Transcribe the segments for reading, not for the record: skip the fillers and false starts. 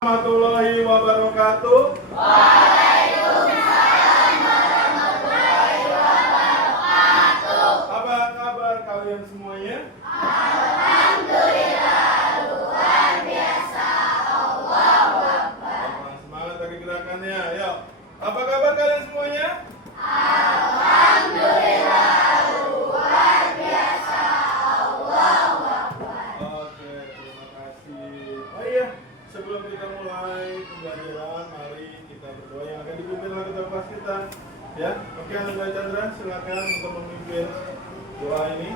Warahmatullahi wabarakatuh. Waalaikumsalam warahmatullahi wabarakatuh. Apa kabar kalian semuanya? Alhamdulillah, luar biasa. Allahu Akbar. Semangat lagi gerakannya. Ayo. Apa kabar kalian semuanya? Alhamdulillah, luar biasa. Allahu Akbar. Oke, terima kasih. Oh iya, sebelum kita mulai pembelajaran, mari kita berdoa yang akan dipimpin oleh ketua kelas kita. Ya, oke, Anda Chandra, silakan untuk memimpin doa ini.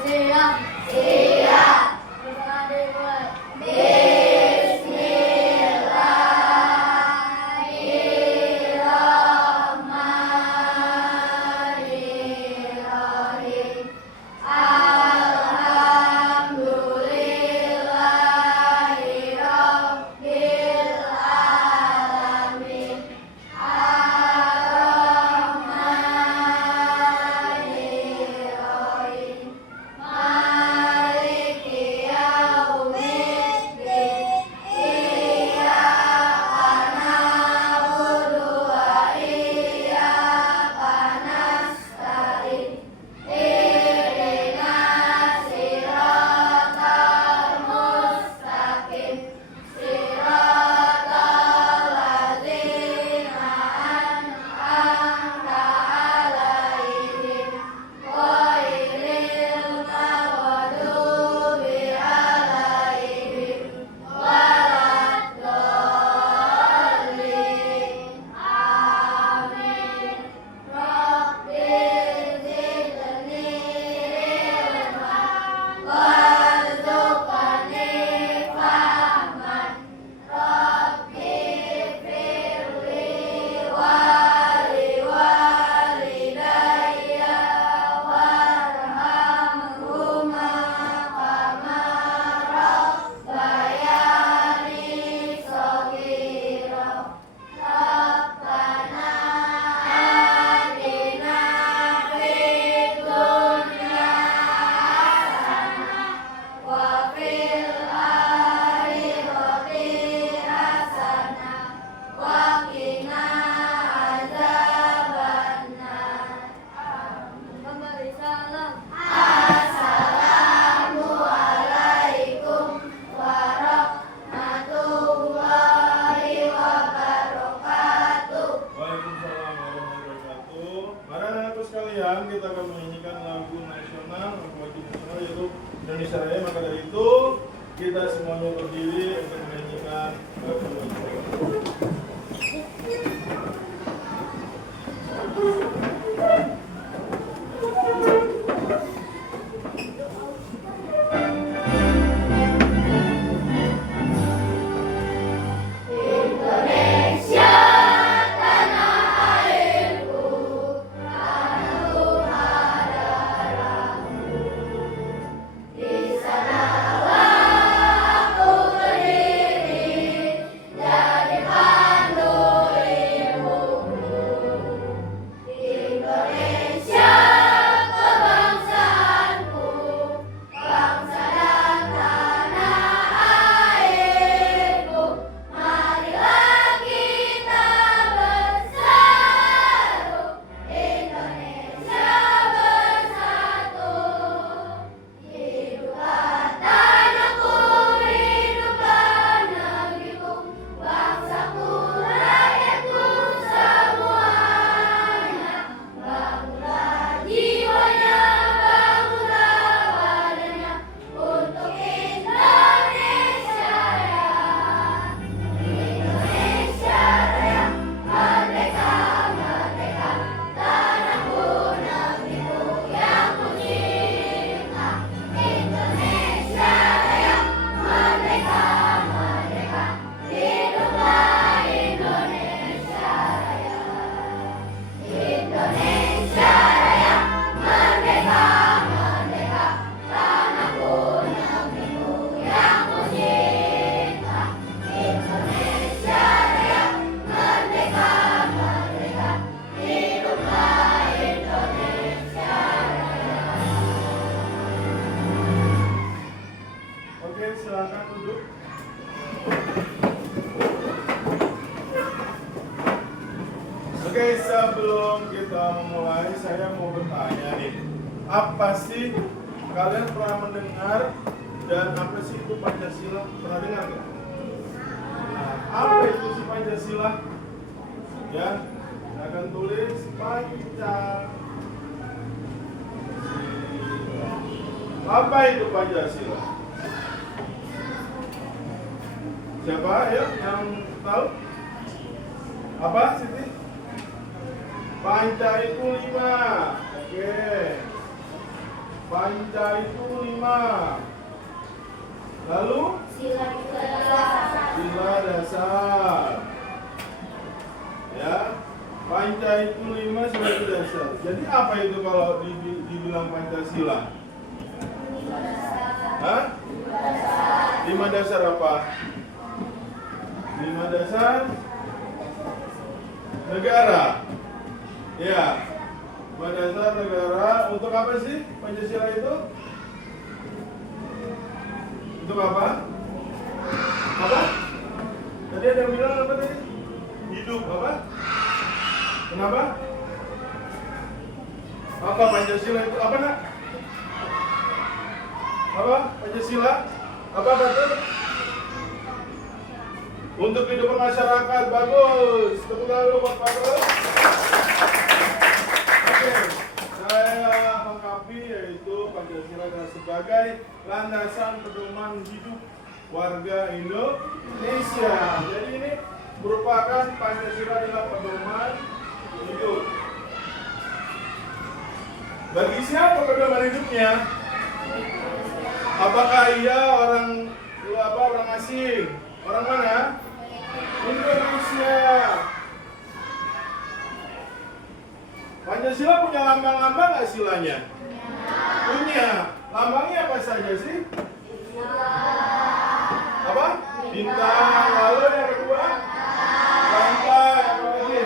Siap. Siap. Bismillahirrahmanirrahim. Alhamdulillahi Rabbil Alamin. Ar-Rahmanirrahim. Maliki yaumiddin. Iyyaka na'budu wa iyyaka nasta'in. Ihdinas siratal mustaqim. Siratal ladzina an'amta 'alaihim ghairil maghdubi 'alaihim waladdallin. Amin. Rabbil zidni ilman warzuqni fahman. Rabbi firli waliwalidayya warhamhuma kama rabbayani shaghira. Rabbana atina fid dunya hasanah wa fil akhirati hasanah wa qina adzabannar. Memberi salam. Assalamualaikum warahmatullahi wabarakatuh. Waalaikumsalam warahmatullahi wabarakatuh. Mari anak-anakku sekalian, kita akan menyanyikan lagu nasional, lagu wajib nasional yaitu Indonesia Raya. Maka dari itu kita semuanya berdiri untuk menyanyikan lagu wajib nasional. Indonesia tanah airku, tanah tumpah darahmu. Di sanalah aku berdiri, jadi pandu anak duduk. Oke, sebelum kita memulai, saya mau bertanya nih. Apa sih kalian pernah mendengar dan apa sih itu Pancasila? Pernah dengar nggak? Nah, apa itu sih Pancasila? Ya, saya akan tulis Pancasila. Apa itu Pancasila? Siapa ya yang tahu? Apa Siti? Panca itu 5. Oke. Panca itu 5. Lalu Sila dasar. sila dasar. Ya. Panca itu 5 sila dasar. Jadi apa itu kalau dibilang Pancasila? Hah? 5 dasar apa? 5 dasar negara. Ya. 5 dasar negara. Untuk apa sih Pancasila itu? Untuk apa? Apa? Tadi ada yang bilang apa tadi? Hidup apa? Kenapa? Apa Pancasila itu? Apa nak? Apa Pancasila? Apa betul? Untuk kehidupan masyarakat. Bagus. Tepuk tangan dulu buat Pak Bro. Oke, saya lengkapi yaitu Pancasila sebagai landasan pedoman hidup warga Indonesia. Jadi ini merupakan Pancasila adalah pedoman hidup. Bagi siapa pedoman hidupnya? Apakah ia orang asing? Orang mana? Indonesia. Pancasila punya lambang-lambang nggak silanya? Punya. Lambangnya apa saja sih? Apa? Bintang. Lalu yang kedua? Pantai. Apa lagi?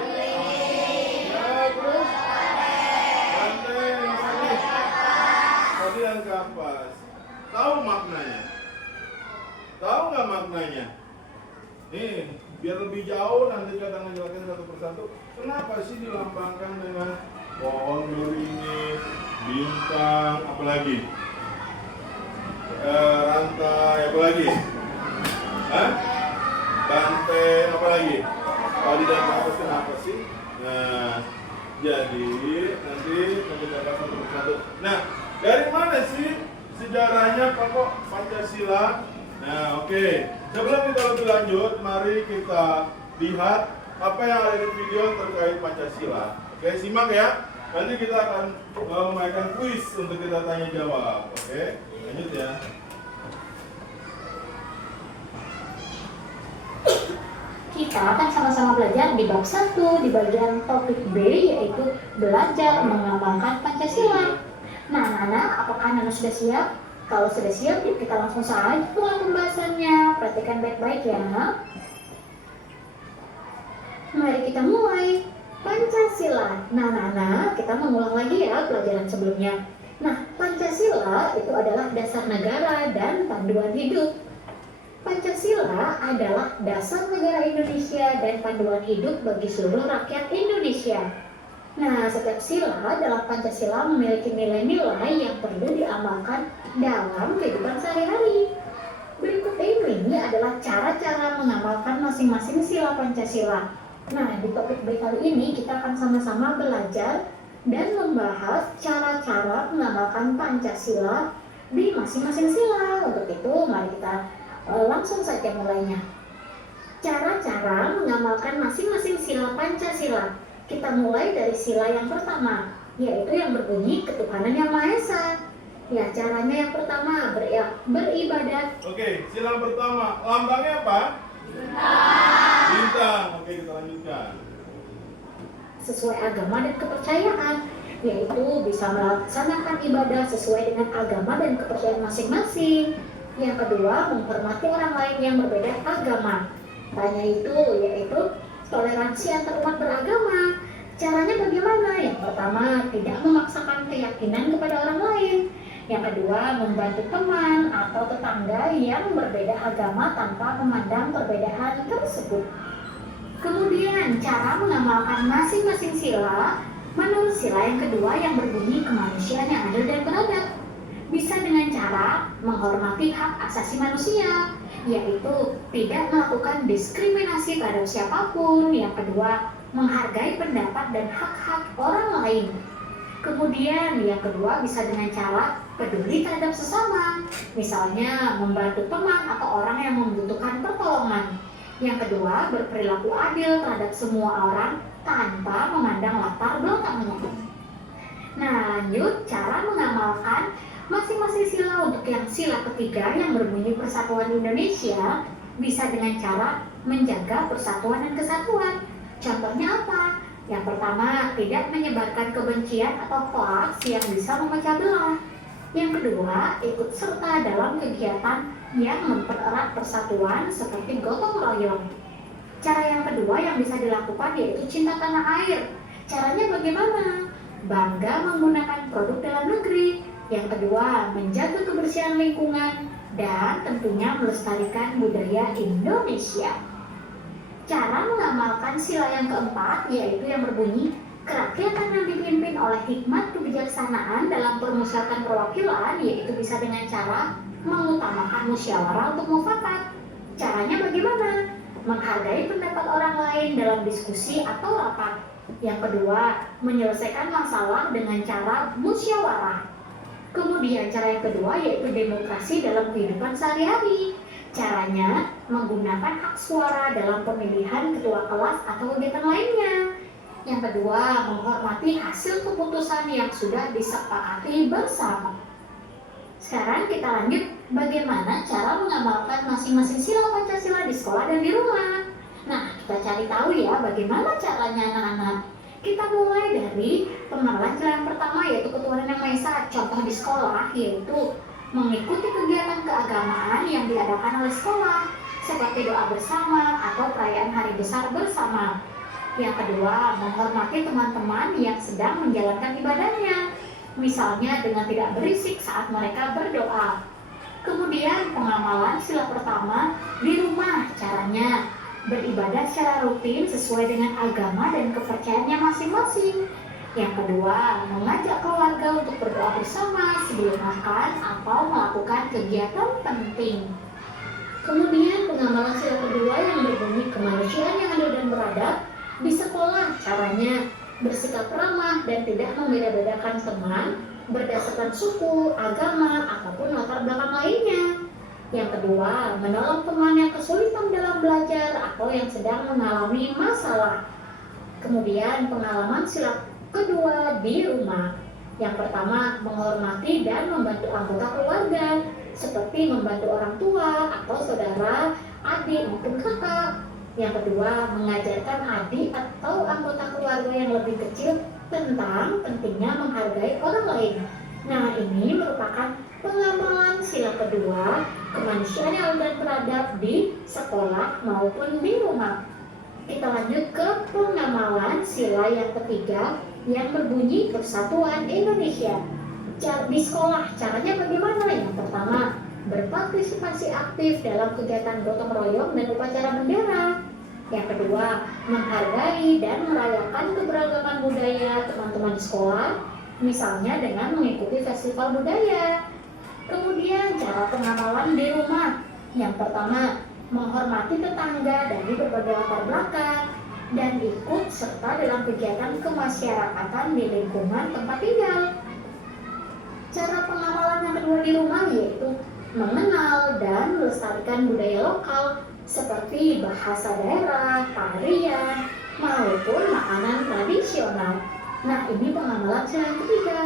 Ya, terus? Banteng. Apa lagi? Tadi yang kapas. Tahu maknanya? Tahu nggak maknanya? Nih, biar lebih jauh nanti kita menjelaskan satu persatu. Kenapa sih dilambangkan dengan pohon beringin, bintang, apalagi? Rantai, apalagi? Hah? Banteng, apalagi? Tadi dan kapas kenapa sih? Nah, jadi nanti kita bahas satu persatu. Nah, dari mana sih sejarahnya pokok Pancasila? Nah, oke. Sebelum kita lebih lanjut, mari kita lihat apa yang ada di video terkait Pancasila. Oke, simak ya. Nanti kita akan memainkan kuis untuk kita tanya jawab. Oke, lanjut ya. Kita akan sama-sama belajar di bab 1 di bagian topik B, yaitu belajar mengamalkan Pancasila. Nah, Nana, apakah Nana sudah siap? Kalau sudah siap, yuk kita langsung saja mulai pembahasannya. Perhatikan baik-baik ya. Mari kita mulai. Pancasila. Nah, Nana, kita mengulang lagi ya pelajaran sebelumnya. Nah, Pancasila itu adalah dasar negara dan panduan hidup. Pancasila adalah dasar negara Indonesia dan panduan hidup bagi seluruh rakyat Indonesia. Nah, setiap sila dalam Pancasila memiliki nilai-nilai yang perlu diamalkan dalam kehidupan sehari-hari. Berikut ini adalah cara-cara mengamalkan masing-masing sila Pancasila. Nah, di topik B kali ini kita akan sama-sama belajar dan membahas cara-cara mengamalkan Pancasila di masing-masing sila. Untuk itu, mari kita langsung saja mulainya. Cara-cara mengamalkan masing-masing sila Pancasila. Kita mulai dari sila yang pertama, yaitu yang berbunyi ketuhanan yang Maha Esa. Ya, caranya yang pertama beribadat. Oke, sila pertama, lambangnya apa? Bintang. Oke, kita lanjutkan. Sesuai agama dan kepercayaan, yaitu bisa melaksanakan ibadah sesuai dengan agama dan kepercayaan masing-masing. Yang kedua, menghormati orang lain yang berbeda agama. Caranya itu yaitu toleransi antar umat beragama. Caranya bagaimana? Yang pertama, tidak memaksakan keyakinan kepada orang lain. Yang kedua, membantu teman atau tetangga yang berbeda agama tanpa memandang perbedaan tersebut. Kemudian, cara mengamalkan masing-masing sila menurut sila yang kedua yang berbunyi kemanusiaan yang adil dan beradab. Bisa dengan cara menghormati hak asasi manusia, yaitu tidak melakukan diskriminasi terhadap siapapun. Yang kedua, menghargai pendapat dan hak-hak orang lain. Kemudian yang kedua bisa dengan cara peduli terhadap sesama, misalnya membantu teman atau orang yang membutuhkan pertolongan. Yang kedua, berperilaku adil terhadap semua orang tanpa memandang latar belakangnya. Nah, lanjut cara mengamalkan masing-masing sila untuk yang sila ketiga yang berbunyi Persatuan Indonesia bisa dengan cara menjaga persatuan dan kesatuan. Contohnya apa? Yang pertama, tidak menyebarkan kebencian atau hoaks yang bisa memecah belah. Yang kedua, ikut serta dalam kegiatan yang mempererat persatuan seperti gotong royong. Cara yang kedua yang bisa dilakukan yaitu cinta tanah air. Caranya bagaimana? Bangga menggunakan produk dalam negeri. Yang kedua, menjaga kebersihan lingkungan dan tentunya melestarikan budaya Indonesia. Cara mengamalkan sila yang keempat yaitu yang berbunyi kerakyatan yang dipimpin oleh hikmat kebijaksanaan dalam permusyawaratan perwakilan, yaitu bisa dengan cara mengutamakan musyawarah untuk mufakat. Caranya bagaimana? Menghargai pendapat orang lain dalam diskusi atau rapat. Yang kedua, menyelesaikan masalah dengan cara musyawarah. Kemudian cara yang kedua yaitu demokrasi dalam kehidupan sehari-hari. Caranya menggunakan hak suara dalam pemilihan ketua kelas atau kegiatan lainnya. Yang kedua, menghormati hasil keputusan yang sudah disepakati bersama. Sekarang kita lanjut bagaimana cara mengamalkan masing-masing sila Pancasila di sekolah dan di rumah. Nah, kita cari tahu ya bagaimana caranya anak-anak. Kita mulai dari pengenalan sila yang pertama yaitu ketuhanan yang Maha Esa. Contoh di sekolah yaitu mengikuti kegiatan keagamaan yang diadakan oleh sekolah seperti doa bersama atau perayaan hari besar bersama. Yang kedua, menghormati teman-teman yang sedang menjalankan ibadahnya, misalnya dengan tidak berisik saat mereka berdoa. Kemudian pengamalan sila pertama di rumah, caranya beribadah secara rutin sesuai dengan agama dan kepercayaannya masing-masing. Yang kedua, mengajak keluarga untuk berdoa bersama sebelum makan atau melakukan kegiatan penting. Kemudian pengamalan sila kedua yang berbunyi kemanusiaan yang adil dan beradab di sekolah, caranya bersikap ramah dan tidak membeda-bedakan teman berdasarkan suku, agama, ataupun latar belakang lainnya. Yang kedua, menolong teman yang kesulitan dalam belajar atau yang sedang mengalami masalah. Kemudian pengalaman sila kedua di rumah. Yang pertama, menghormati dan membantu anggota keluarga seperti membantu orang tua atau saudara, adik maupun kakak. Yang kedua, mengajarkan adik atau anggota keluarga yang lebih kecil tentang pentingnya menghargai orang lain. Nah, ini merupakan pengamalan sila kedua kemanusiaan yang adil dan beradab di sekolah maupun di rumah. Kita lanjut ke pengamalan sila yang ketiga yang berbunyi Persatuan Indonesia. Di sekolah, caranya bagaimana? Yang pertama, berpartisipasi aktif dalam kegiatan gotong royong dan upacara bendera. Yang kedua, menghargai dan merayakan keberagaman budaya teman-teman di sekolah, misalnya dengan mengikuti festival budaya. Kemudian cara pengamalan di rumah. Yang pertama, menghormati tetangga dari berbagai latar belakang dan ikut serta dalam kegiatan kemasyarakatan di lingkungan tempat tinggal. Cara pengamalan yang kedua di rumah yaitu mengenal dan melestarikan budaya lokal seperti bahasa daerah, tarian, maupun makanan tradisional. Nah, ini pengamalan sila yang ketiga.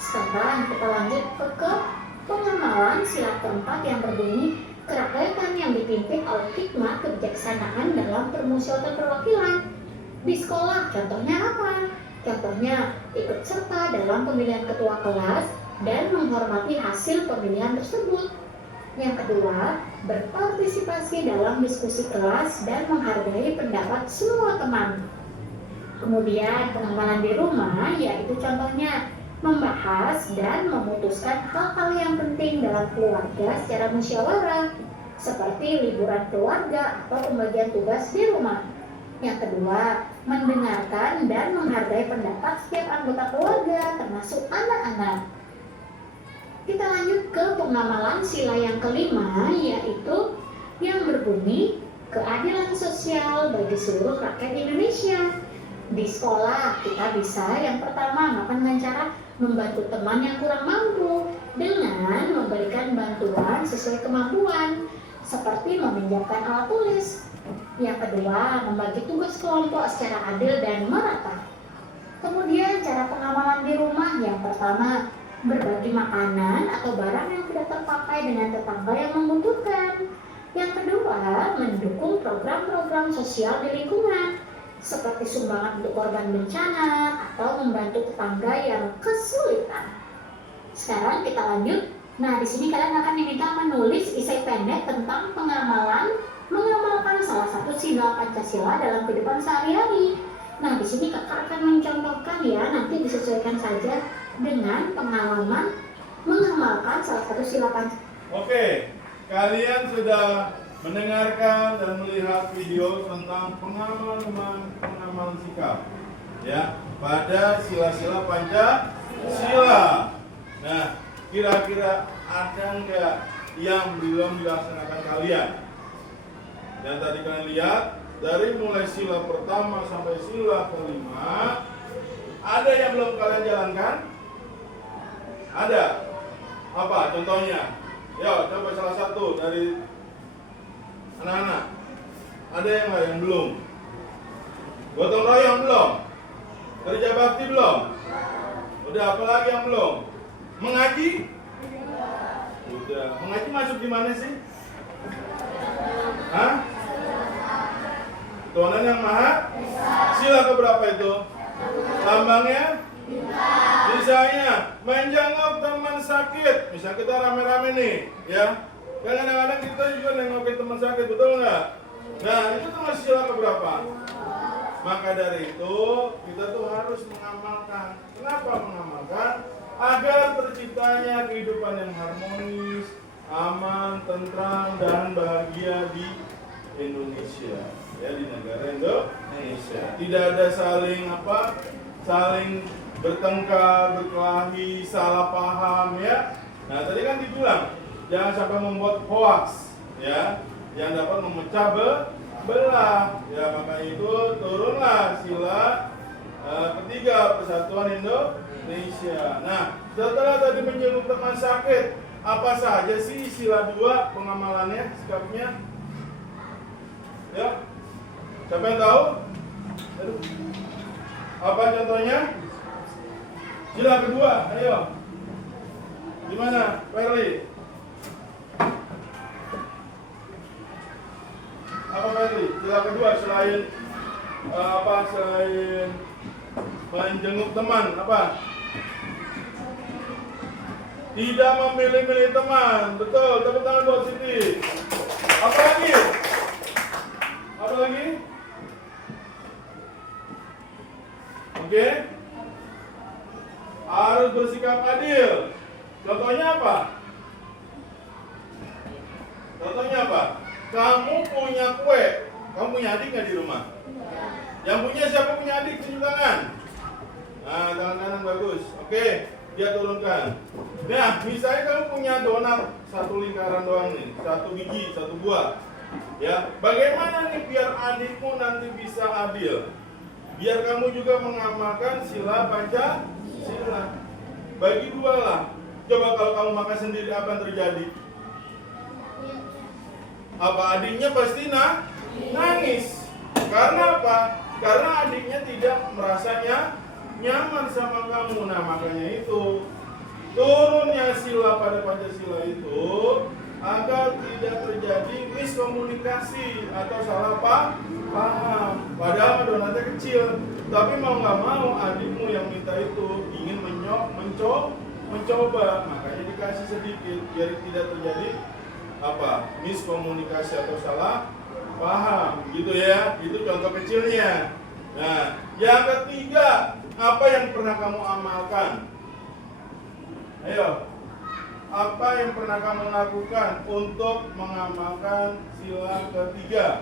Sekarang kita lanjut ke pengamalan sila keempat yang berbunyi kerakyatan yang dipimpin oleh hikmat kebijaksanaan dalam permusyawaratan perwakilan. Di sekolah, contohnya apa? Contohnya ikut serta dalam pemilihan ketua kelas dan menghormati hasil pemilihan tersebut. Yang kedua, berpartisipasi dalam diskusi kelas dan menghargai pendapat semua teman. Kemudian pengamalan di rumah yaitu contohnya membahas dan memutuskan hal-hal yang penting dalam keluarga secara musyawarah, seperti liburan keluarga atau pembagian tugas di rumah. Yang kedua, mendengarkan dan menghargai pendapat setiap anggota keluarga, termasuk anak-anak. Kita lanjut ke pengamalan sila yang kelima, yaitu yang berbunyi keadilan sosial bagi seluruh rakyat Indonesia. Di sekolah kita bisa yang pertama ngapain dengan cara membantu teman yang kurang mampu dengan memberikan bantuan sesuai kemampuan, seperti meminjamkan alat tulis. Yang kedua, membagi tugas kelompok secara adil dan merata. Kemudian cara pengamalan di rumah, yang pertama, berbagi makanan atau barang yang tidak terpakai dengan tetangga yang membutuhkan. Yang kedua, mendukung program-program sosial di lingkungan, seperti sumbangan untuk korban bencana atau membantu tetangga yang kesulitan. Sekarang kita lanjut. Nah, di sini kalian akan diminta menulis esai pendek tentang mengamalkan salah satu sila Pancasila dalam kehidupan sehari-hari. Nah, di sini kakak akan mencontohkan ya, nanti disesuaikan saja dengan pengalaman mengamalkan salah satu sila Pancasila. Oke, kalian sudah mendengarkan dan melihat video tentang pengamalan sikap ya pada sila-sila Pancasila. Nah, kira-kira ada nggak yang belum dilaksanakan kalian? Dan tadi kalian lihat dari mulai sila pertama sampai sila kelima, ada yang belum kalian jalankan? Ada. Apa contohnya? Yo, coba salah satu dari anak-anak. Ada yang nggak yang belum? Gotong royong belum? Kerja bakti belum? Udah, apa lagi yang belum? Mengaji? Udah. Mengaji masuk di mana sih? Hah? Tuhan yang Maha? Sila keberapa itu? Lambangnya? Misalnya menjenguk teman sakit. Misal kita rame-rame nih, ya. Dan kadang-kadang kita juga nengokin teman sakit, betul nggak? Nah, itu termasuk sila keberapa? Maka dari itu kita tuh harus mengamalkan. Kenapa mengamalkan? Agar terciptanya kehidupan yang harmonis, aman, tentram, dan bahagia di Indonesia, ya, di negara Indonesia. Tidak ada saling bertengkar, berkelahi, salah paham, ya. Nah, tadi kan dibilang jangan sampai membuat hoax, ya, yang dapat memecah belah. Ya, maka itu turunlah sila ketiga, Persatuan Indonesia. Nah, setelah tadi menjenguk teman sakit, apa saja sih sila 2 pengamalannya, sikapnya? Ya, siapa yang tahu? Aduh. Apa contohnya? Sila kedua, ayo. Gimana, Perli? Apa Perli? Sila kedua selain selain menjenguk teman, apa? Tidak memilih-milih teman. Betul, tepuk tangan buat Siti. Apa lagi? Apa lagi? Oke. Harus bersikap adil. Contohnya apa? Contohnya apa? Kamu punya kue. Kamu punya adik nggak di rumah? Yang punya siapa punya adik? Tunjuk tangan. Nah, tangan kanan bagus. Oke, dia turunkan. Nah, misalnya kamu punya donat 1 lingkaran doang nih, 1 biji, 1 buah. Ya, bagaimana nih biar adikmu nanti bisa adil? Biar kamu juga mengamalkan sila Pancasila. Bagi 2 lah. Coba kalau kamu makan sendiri, apa yang terjadi? Apa adiknya pasti nangis. Karena apa? Karena adiknya tidak merasanya nyaman sama kamu. Nah, makanya itu turunnya sila pada Pancasila itu agar tidak terjadi miskomunikasi atau salah paham. Padahal donatnya kecil, tapi mau nggak mau adikmu yang minta itu ingin mencoba, makanya dikasih sedikit biar tidak terjadi miskomunikasi atau salah paham, gitu ya. Itu contoh kecilnya. Nah, yang ketiga, apa yang pernah kamu amalkan? Ayo, apa yang pernah kamu lakukan untuk mengamalkan sila ketiga?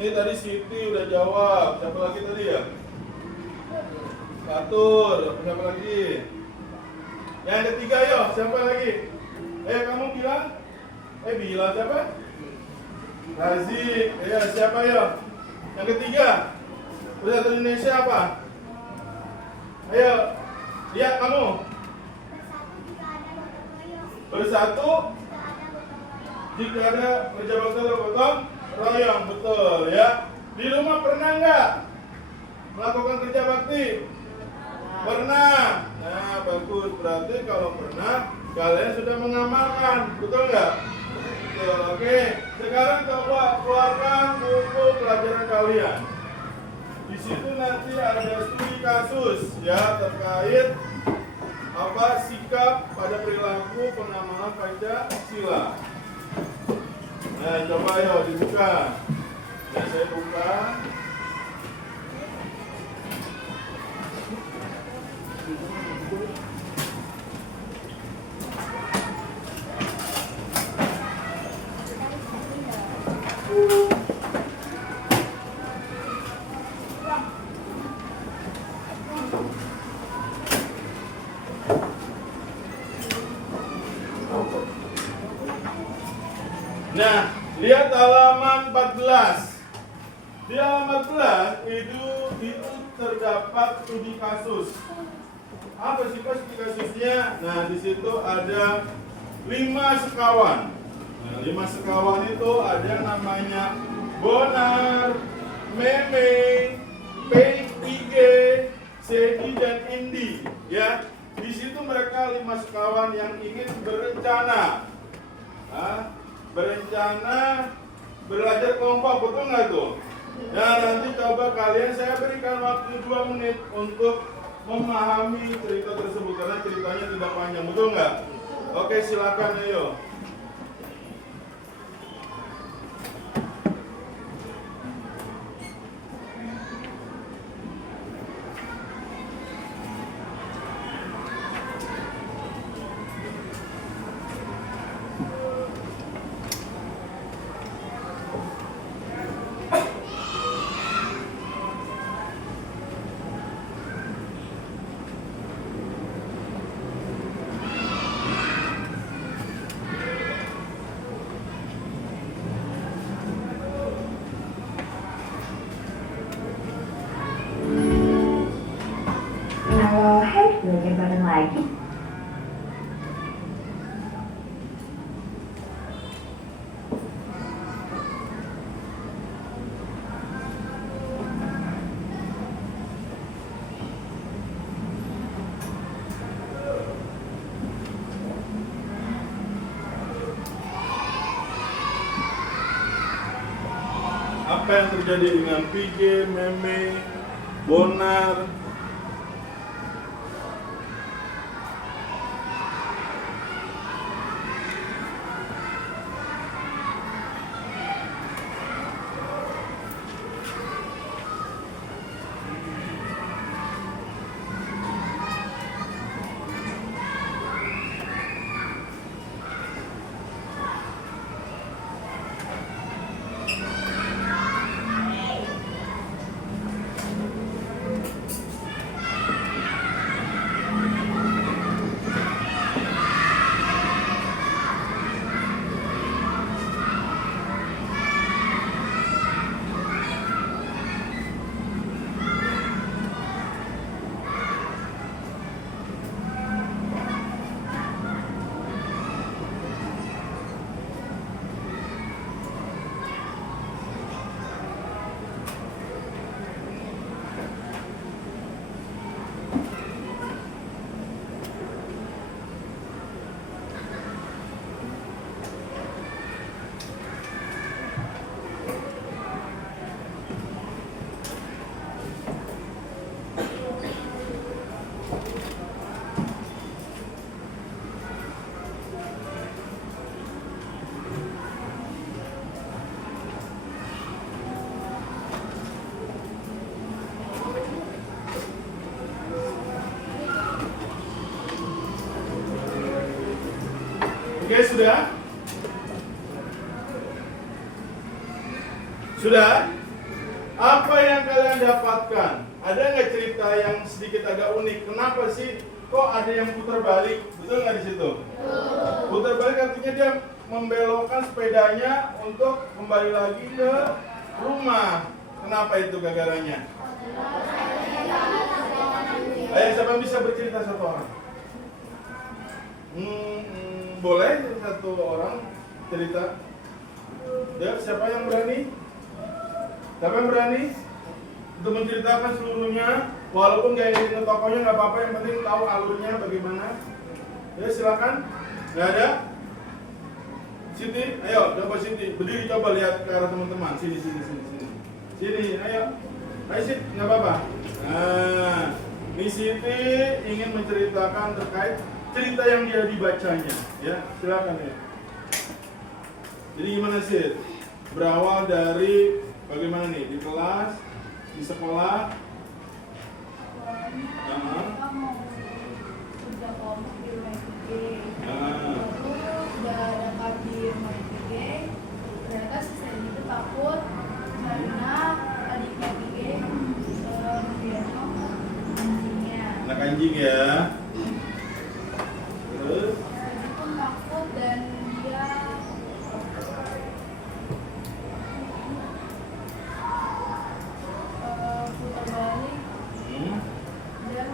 Ini tadi Siti udah jawab. Siapa lagi tadi ya? Fatur. Siapa lagi? Yang ketiga yo, siapa lagi? Kamu bilang? Bilang siapa? Razi. Siapa yo? Yang ketiga? Bersatu Indonesia apa? Ayo, lihat kamu. Bersatu jika ada kerja bakti gotong royong, betul ya. Di rumah pernah nggak melakukan kerja bakti? Pernah. Nah, bagus. Berarti kalau pernah, kalian sudah mengamalkan, betul nggak? Betul. Oke. Sekarang coba keluarkan buku pelajaran kalian. Di situ nanti ada studi kasus ya terkait sikap pada perilaku pengamalan Pancasila. Nah, coba ayo dibuka. Nah, saya buka. Nah, lihat halaman 14. Di halaman 14 itu terdapat studi kasus. Apa sih studi kasusnya? Nah, di situ ada 5 sekawan. Nah, 5 sekawan itu ada namanya Bonar, Meme, PIG, Sedi dan Indi. Ya, di situ mereka 5 sekawan yang ingin berencana. Berencana belajar kelompok, betul nggak tuh? Nah, nanti coba kalian, saya berikan waktu 2 menit untuk memahami cerita tersebut karena ceritanya tidak panjang, betul nggak? Oke, silakan ayo. Belajar bareng lagi. Apa yang terjadi dengan PJ, Meme, Bonar? Sudah? Apa yang kalian dapatkan? Ada nggak cerita yang sedikit agak unik? Kenapa sih kok ada yang putar balik? Betul nggak di situ? Putar balik artinya dia membelokkan sepedanya untuk kembali lagi ke rumah. Kenapa itu gagaranya? Ayo, siapa bisa bercerita satu orang? Boleh satu orang cerita? Ya, siapa yang berani? Siapa yang berani untuk menceritakan seluruhnya? Walaupun gak ingin ke tokonya nggak apa-apa, yang penting tahu alurnya bagaimana. Ya, silakan. Nggak ada? Siti, ayo coba Siti, berdiri coba lihat ke arah teman-teman. Sini. Sini, ayo. Ayo Siti, nggak apa-apa. Nah, ini Siti ingin menceritakan terkait cerita yang dia dibacanya. Ya, silakan ya. Jadi gimana sih? Berawal dari bagaimana nih? Di kelas, di sekolah. Mereka mau kerja kelompok di rumah IPG. Lalu udah dapat di rumah IPG. Ternyata si Sandy itu takut karena adiknya IPG membiarkan anjingnya. Anak anjing ya. Terus? Sandy pun takut dan dia putar balik. Dan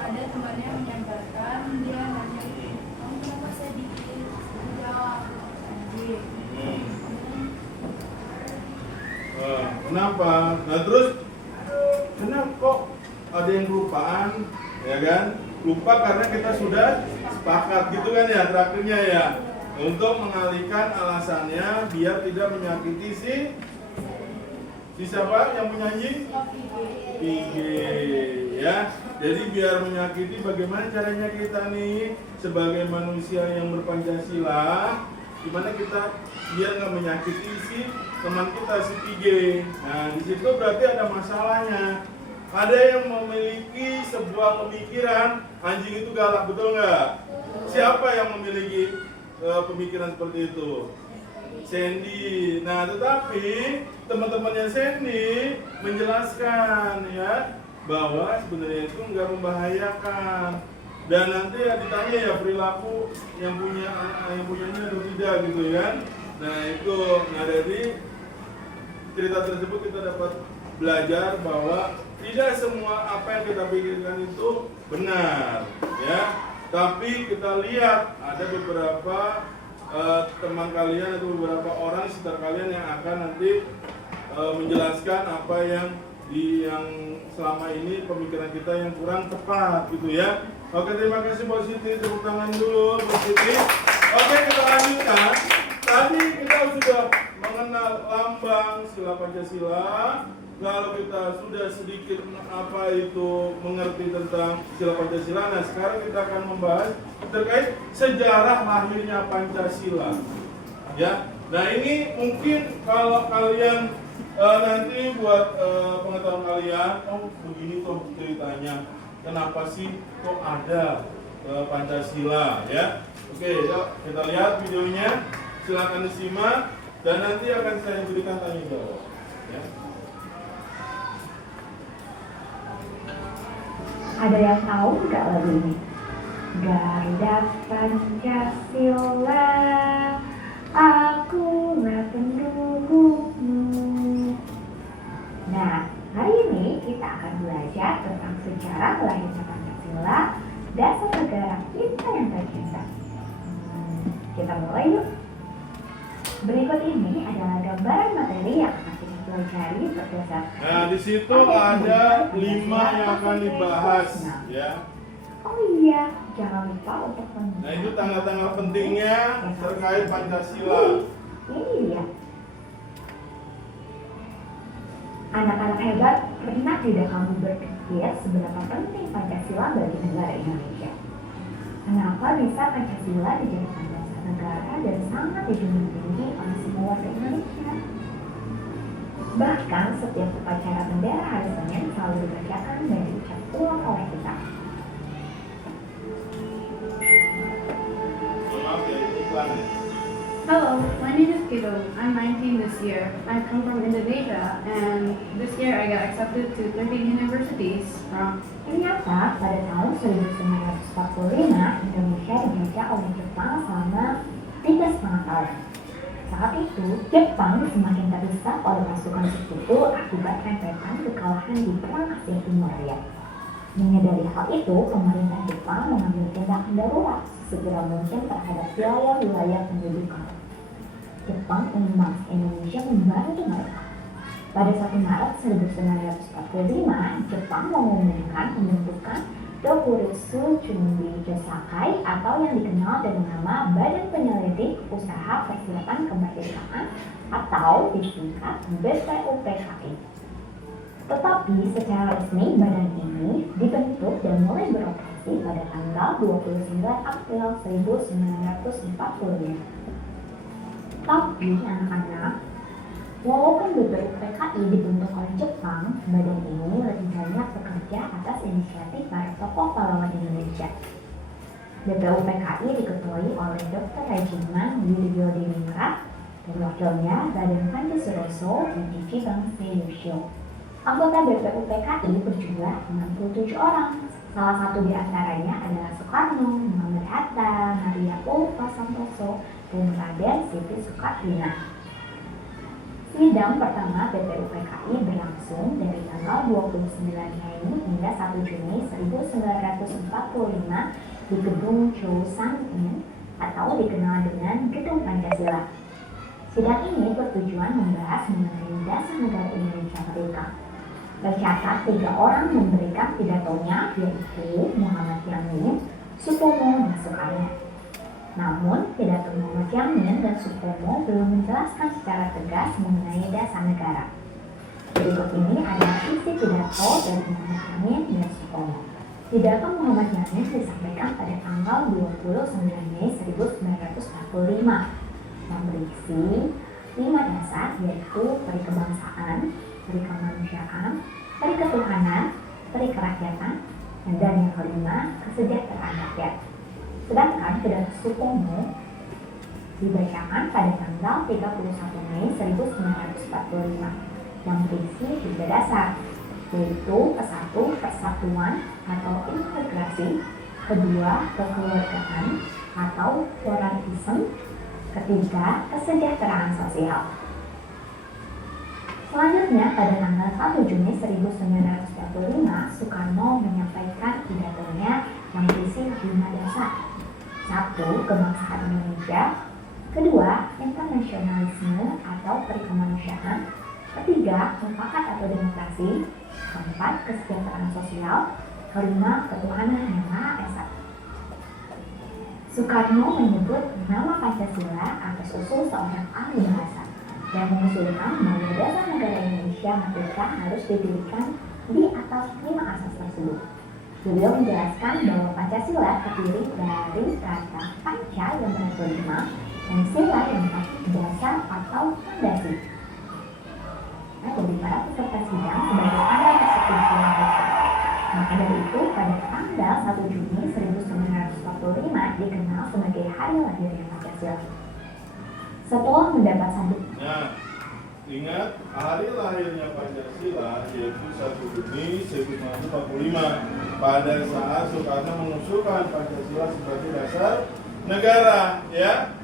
ada temannya menyampaikan, dia nanya, kamu kenapa sedikit? Jawab, anjing. Kenapa? Nah terus kenapa kok ada yang kelupaan, ya kan? Lupa karena kita sudah sepakat gitu kan ya terakhirnya ya, untuk mengalihkan alasannya biar tidak menyakiti si siapa yang menyanyi? PG ya. Jadi biar menyakiti, bagaimana caranya kita nih sebagai manusia yang berpancasila, gimana kita biar nggak menyakiti si teman kita si PG. Nah di situ berarti ada masalahnya. Ada yang memiliki sebuah pemikiran anjing itu galak, betul nggak? Siapa yang memiliki pemikiran seperti itu? Sandy. Nah, tetapi teman-temannya Sandy menjelaskan ya bahwa sebenarnya itu nggak membahayakan. Dan nanti ya ditanya ya perilaku yang punyanya atau tidak gitu kan. Nah, itu dari cerita tersebut kita dapat belajar bahwa tidak semua apa yang kita pikirkan itu benar ya. Tapi kita lihat ada beberapa teman kalian atau beberapa orang di sekitar kalian yang akan nanti menjelaskan apa yang selama ini pemikiran kita yang kurang tepat gitu ya. Oke, terima kasih Mbak Siti, tepuk tangan dulu Mbak Siti. Oke, kita lanjutkan. Tadi kita sudah mengenal lambang sila Pancasila, lalu kita sudah sedikit apa itu mengerti tentang sila Pancasila. Nah, sekarang kita akan membahas terkait sejarah lahirnya Pancasila. Ya. Nah, ini mungkin kalau kalian nanti buat pengetahuan kalian, oh begini tuh ceritanya. Kenapa sih kok ada Pancasila ya? Oke, yuk kita lihat videonya. Silakan disimak dan nanti akan saya berikan tanya jawab. Ya. Ada yang tahu nggak lagu ini? Garuda Pancasila, aku nggak pendukungmu. Nah, hari ini kita akan belajar tentang sejarah lahirnya Pancasila, dasar negara kita yang tercinta. Kita mulai yuk. Berikut ini adalah gambaran materi yang akan kita pelajari berdasarkan. Nah, di situ ada 5 yang akan dibahas, ya. Oh iya, jangan lupa untuk menulis. Nah, itu tanggal-tanggal pentingnya terkait Pancasila. Ini dia. Anak-anak hebat, pernah tidak kamu berpikir seberapa penting Pancasila bagi negara Indonesia? Kenapa bisa Pancasila dijadikan dasar negara dan sangat dijunjung tinggi oleh semua warga Indonesia? Bahkan setiap upacara bendera hari Senin selalu dibacakan dan diucap ulang oleh kita. Maaf ya, iklan ya. Hello, my name is Kido. I'm 19 this year. I come from Indonesia, and this year I got accepted to 13 universities from. Ternyata pada tahun 1945 Indonesia dijajah oleh Jepang selama 3,5 tahun. Saat itu, Jepang semakin terdesak oleh pasukan sekutu akibat rentetan kekalahan di Perang Asia Timur Raya. Menyadari hal itu, pemerintah Jepang mengambil tindakan darurat segera mungkin terhadap wilayah-wilayah pendudukan. Jepang ingin bangsa Indonesia membantu mereka. Pada 1 Maret 1945, Jepang mengumumkan pembentukan Dokuritsu Chunbi Josakai atau yang dikenal dengan nama Badan Penyelidik Usaha Persilatan Kemerdekaan atau disingkat BPUPKI. Tetapi secara resmi badan ini dibentuk dan mulai beroperasi pada tanggal 29 April 1945. Tapi anak-anak, walaupun BPUPKI dibentuk oleh Jepang, badan ini lebih banyak bekerja atas inisiatif para tokoh pahlawan Indonesia. BPUPKI diketuai oleh Dr. Rajiman Widyodiningrat dan wakilnya Raden Panji Suroso dan Cici Bangse Yosho. Anggota BPUPKI berjumlah 67 orang. Salah satu di antaranya adalah Soekarno, Muhammad Hatta, Maria Ulfa Santoso, dan Raden Siti Soekarno. Sidang pertama BPUPKI berlangsung dari tanggal 29 Mei hingga 1 Juni 1945 di Gedung Chousang-in atau dikenal dengan Gedung Pancasila. Sidang ini bertujuan membahas mengenai dasar negara Indonesia Merdeka. Tercatat 3 orang memberikan pidatonya, yaitu Muhammad Yamin, Supomo, dan Soekarno. Namun, pidato Muhammad Yamin dan Supomo belum menjelaskan secara tegas mengenai dasar negara. Berikut ini adalah isi pidato dari Muhammad Yamin dan Supomo. Pidato Muhammad Yamin disampaikan pada tanggal 29 Mei 1945 yang berisi 5 dasar, yaitu peri kebangsaan, peri kemanusiaan, peri ketuhanan, peri kerakyatan, dan yang kelima, kesejahteraan rakyat. Sedangkan pidato Supomo dibacakan pada tanggal 31 Mei 1945 yang berisi 3 dasar, yaitu ke-1 persatuan atau integrasi, kedua kekeluargaan atau pluralisme, ketiga kesejahteraan sosial. Selanjutnya pada tanggal 1 Juni 1945 Soekarno menyampaikan pidatonya yang berisi 5 dasar. 1. Kebangsaan Indonesia. 2. Internasionalisme atau perikemanusiaan. 3. Mufakat atau demokrasi. 4. Kesejahteraan sosial. 5. Ketuhanan yang Maha Esa. Soekarno menyebut nama Pancasila atas usul seorang ahli bahasa dan mengusulkan bahwa dasar negara Indonesia Merdeka harus didirikan di atas 5 asas tersebut. Beliau menjelaskan bahwa Pancasila terdiri dari kata panca yang berarti 5 dan sila yang berarti dasar atau fondasi. Nah, jadi para peserta sidang sebagai tanda persetujuan mereka. Maka dari itu, pada tanggal 1 Juni 1945 dikenal sebagai hari lahirnya Pancasila. Setelah mendapat sabuk. Nah, ingat hari lahirnya Pancasila yaitu 1 Juni 1945 pada saat Soekarno mengusulkan Pancasila sebagai dasar negara, ya.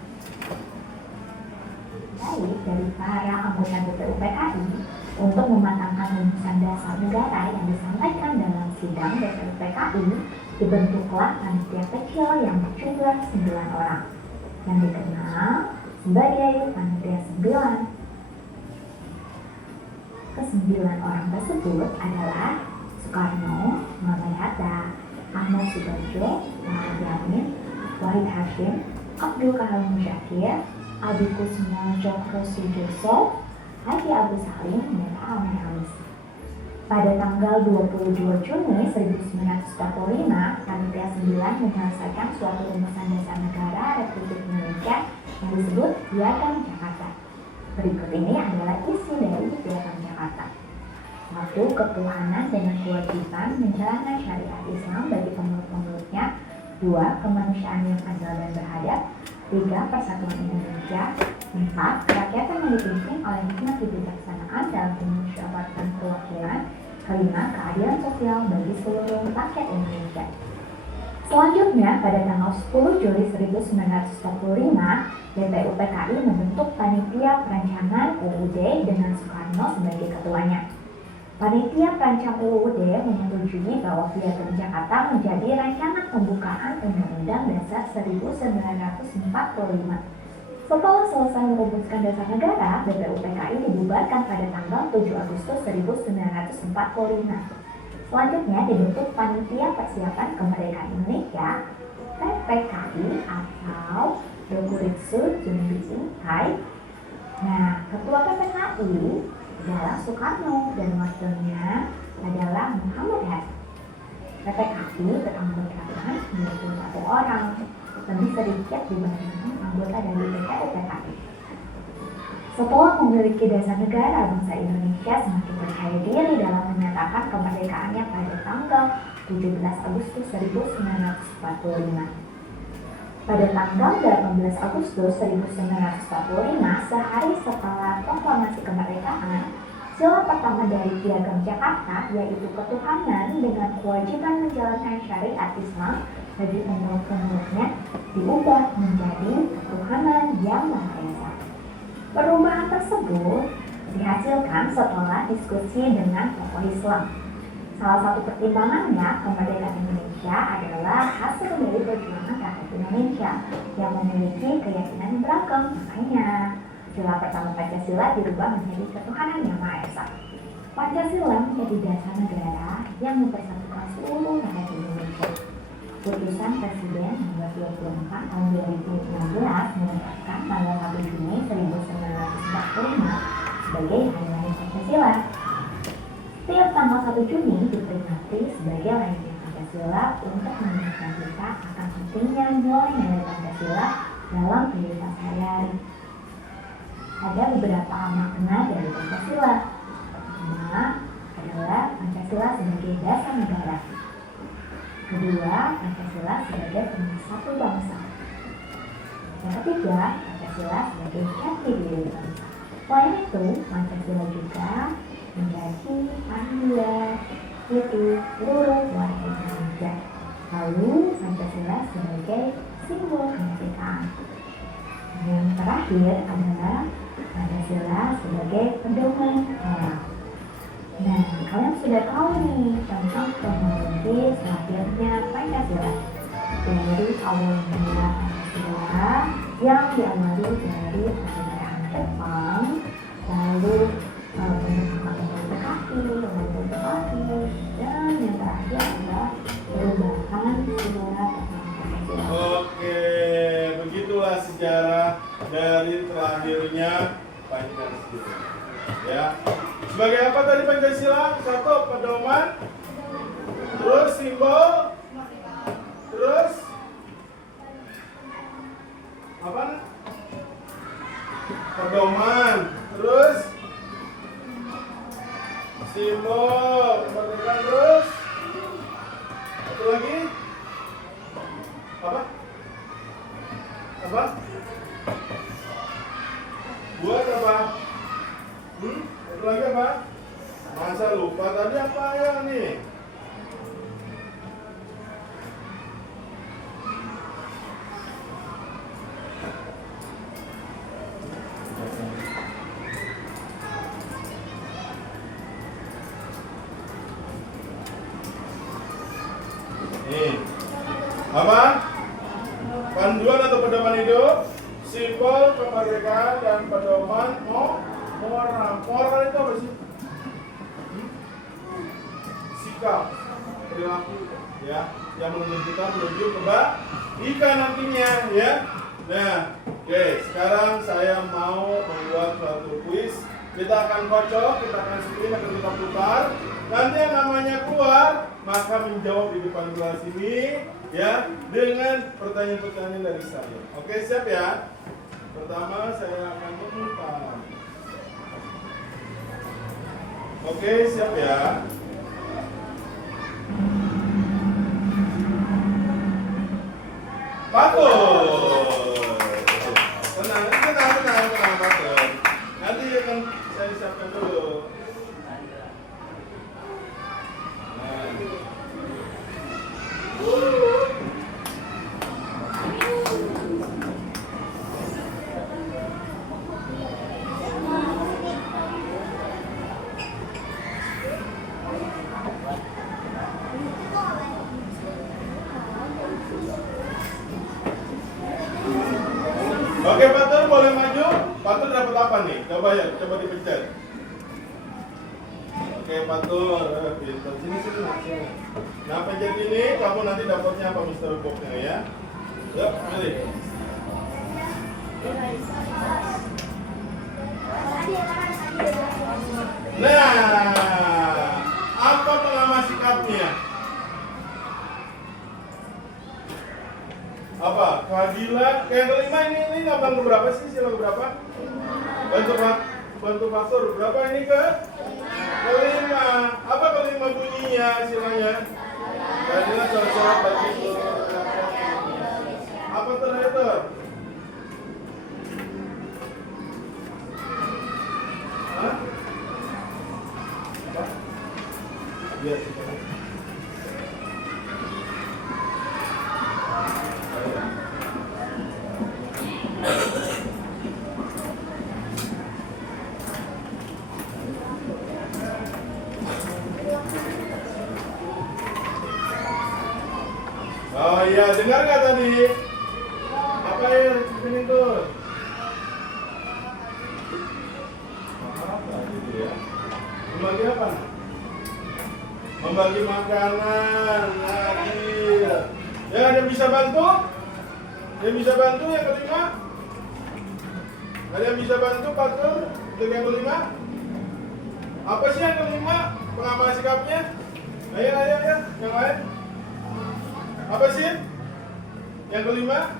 Baik dari para anggota BPUPKI untuk mematangkan rumusan dasar negara yang disampaikan dalam sidang BPUPKI, dibentuklah panitia kecil yang berjumlah 9 orang yang dikenal sebagai panitia 9. Kesembilan orang tersebut adalah Soekarno, Muhammad Hatta, Ahmad Subarjo, Muhammad Yamin, Wahid Hashim, Abdul Kahal Musyakir, Adi Kusuma Jokro Sujoso, Haji Abu Salim, dan Ahmad Hamis. Pada tanggal 22 Juni 1945, Panitia 9 menyelesaikan suatu rumusan dasar negara Republik Indonesia yang disebut Piagam Jakarta. Berikut ini adalah isi dari Piagam Jakarta. 1. Ketuhanan dengan kewajiban menjalankan syariat Islam bagi pemeluk-pemeluknya. 2. Kemanusiaan yang adil dan beradab. 3. Persatuan Indonesia. 4. Kerakyatan yang dipimpin oleh hikmat kebijaksanaan dalam pemusyawaratan perwakilan. 5. Keadilan sosial bagi seluruh rakyat Indonesia. Selanjutnya, pada tanggal 10 Juli 1945, BPUPKI membentuk Panitia Perancangan UUD dengan Soekarno sebagai ketuanya. Panitia Perancang UUD menyetujui bahwa Piagam Jakarta menjadi rancangan pembukaan Undang-Undang Dasar 1945. Setelah selesai merumuskan dasar negara, BPUPKI dibubarkan pada tanggal 7 Agustus 1945. Selanjutnya dibentuk Panitia Persiapan Kemerdekaan Indonesia (PPKI) atau Dokuritsu Junbi Inkai. Nah, Ketua PPKI adalah Soekarno dan wakilnya adalah Muhammad Hatta. PPKI beranggotakan 21 orang, lebih sedikit dibandingkan anggota dari BPUPKI. Setelah memiliki dasar negara, bangsa Indonesia semakin percaya diri dalam menyatakan kemerdekaannya pada tanggal 17 Agustus 1945. Pada tanggal 18 Agustus 1945, sehari setelah proklamasi kemerdekaan, sila pertama dari Piagam Jakarta, yaitu ketuhanan dengan kewajiban menjalankan syariat Islam bagi pemuluk-pemuluknya, diubah menjadi ketuhanan yang Maha Esa. Perubahan tersebut dihasilkan setelah diskusi dengan tokoh Islam. Salah satu pertimbangannya, kemerdekaan Indonesia adalah hasil dari perjuangan rakyat Indonesia yang memiliki keyakinan beragam. Makanya, sila pertama Pancasila dirubah menjadi ketuhanan yang Maha Esa. Pancasila menjadi dasar negara yang mempersatukan seluruh rakyat Indonesia. Putusan Presiden nomor 24 tahun 2016 menetapkan tanggal 1 Juni 1945 sebagai hari lahir Pancasila. Setiap tanggal 1 Juni diperingati sebagai lahirnya Pancasila untuk mengingatkan kita akan pentingnya nilai-nilai Pancasila dalam kehidupan sehari-hari. Ada beberapa makna dari Pancasila. Pertama adalah Pancasila sebagai dasar negara. Kedua, Pancasila sebagai pemersatu bangsa. Yang ketiga, Pancasila sebagai jati diri bangsa. Selain itu, Pancasila juga menjadi panduan itu seluruh warga Indonesia. Lalu, Pancasila sebagai simbol kemerdekaan. Yang terakhir adalah Pancasila sebagai pedoman moral. Nah, kalian sudah tahu nih tentang kronologis lahirnya Pancasila. Dari awal mula Pancasila yang diawali dari kemerdekaan Jepang, lalu pembentukan PKI, dan yang terakhir adalah perubahan sila Pancasila. Oke, begitulah sejarah dari terlahirnya Pancasila. Ya. Sebagai apa tadi Pancasila? Satu, pedoman. Terus simbol. Terus apa? Pedoman. Terus simbol kemerdekaan. Terus satu lagi apa? Apa? Buat apa? Satu lagi apa? Masa lupa tadi apa ya nih? Nih, apa? Panduan atau pedoman hidup, simbol kemerdekaan dan pedoman moral. Moral itu apa sih? Sikap, perilaku, ya, yang menuntun kita menuju kebaikan nantinya, ya. Nah, oke, sekarang saya mau membuat suatu kuis. Kita akan kocok, kita akan screen, akan kita putar. Nanti yang namanya keluar, maka menjawab di depan kelas ini, ya, dengan pertanyaan-pertanyaan dari saya. Oke, siap ya? Pertama, saya akan memutar. Oke, siap ya? Bagus. boleh maju. Patur dapat apa nih? Coba ya, coba dipencet. Oke, Patur. Pintar. Sini. Nah, pencet ini, kamu nanti dapatnya apa Mr. Box-nya ya? Yuk, pilih. Nah, apa pengamas sikapnya? Apa? Keadilan. Yang kelima ini ngabang keberapa sih? Sila keberapa? Bantu Pastor. Berapa ini ke? Kelima. Apa kelima bunyinya silanya? Keadilan sorak-sorak bagi seluruh rakyat. Apa terakhir? Hah? Apa? Biar kita. Oh iya, dengar nggak tadi? Apa ya ini tuh? Apa gitu ya? Membagi apa? Membagi makanan. Hadir. Ya, ada yang bisa bantu? Yang bisa bantu yang kelima? Ada yang bisa bantu Patur untuk yang kelima? Apa sih yang kelima? Pengamal sikapnya? Ayo, yang lain. Apa sih? Yang kelima?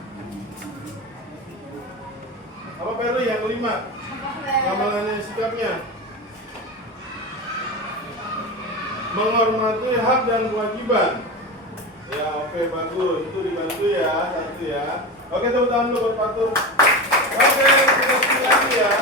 Apa Perli yang kelima? Ramalannya sikapnya. Menghormati hak dan kewajiban. Ya, oke, bagus. Itu dibantu ya, satu ya. Oke, tepuk tangan dulu buat Patur. Oke, kita sekali lagi ya.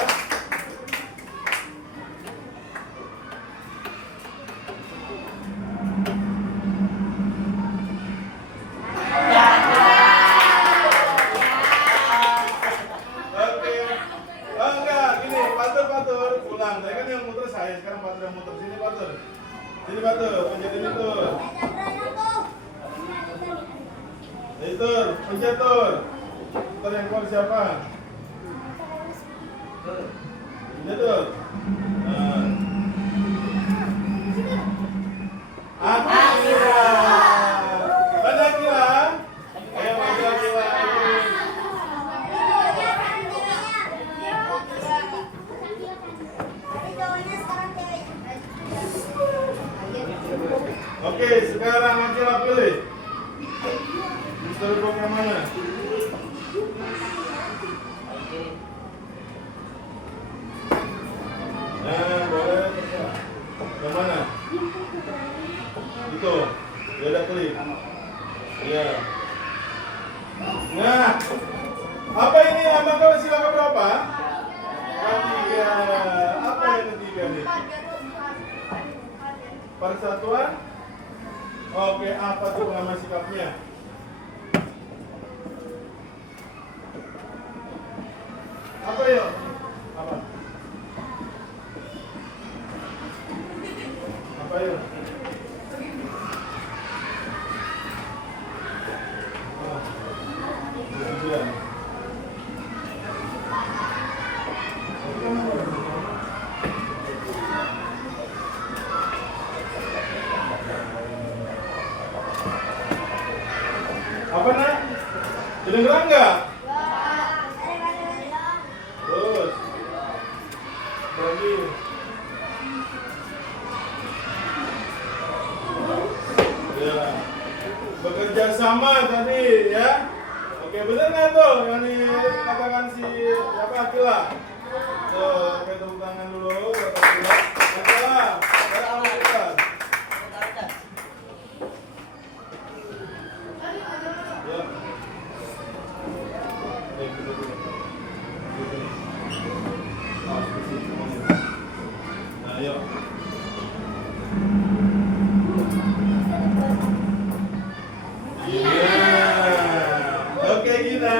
Ulang, tadi kan yang muter saya, sekarang Patur yang muter. Sini Patur, pencetin itu. Itu, pencet tur. Ntar yang keluar siapa? Pencet tur. Akira. Ada Akira? Ayo maju Akira. Oke, sekarang Akira pilih. Mister Box yang mana? Nah, boleh. Yang mana? Itu. Ya udah klik. Iya. Nah, apa ini lambang kalau sila berapa? Ketiga. Apa yang ketiga nih? Persatuan. Oke, apa tuh pengamas sikapnya? Apa yuk? Apa? Apa yuk? Tujuan. Apa nak? Kedengeran nggak? Terus bagi. Ya. Bekerja sama tadi ya. Oke, bener nggak tuh yang dikatakan si siapa Akila? Tuh, oke, tepuk tangan dulu buat Akila. Akila, ada apa Akila? Ya. Nah, yuk. Iya. Oke, Gina.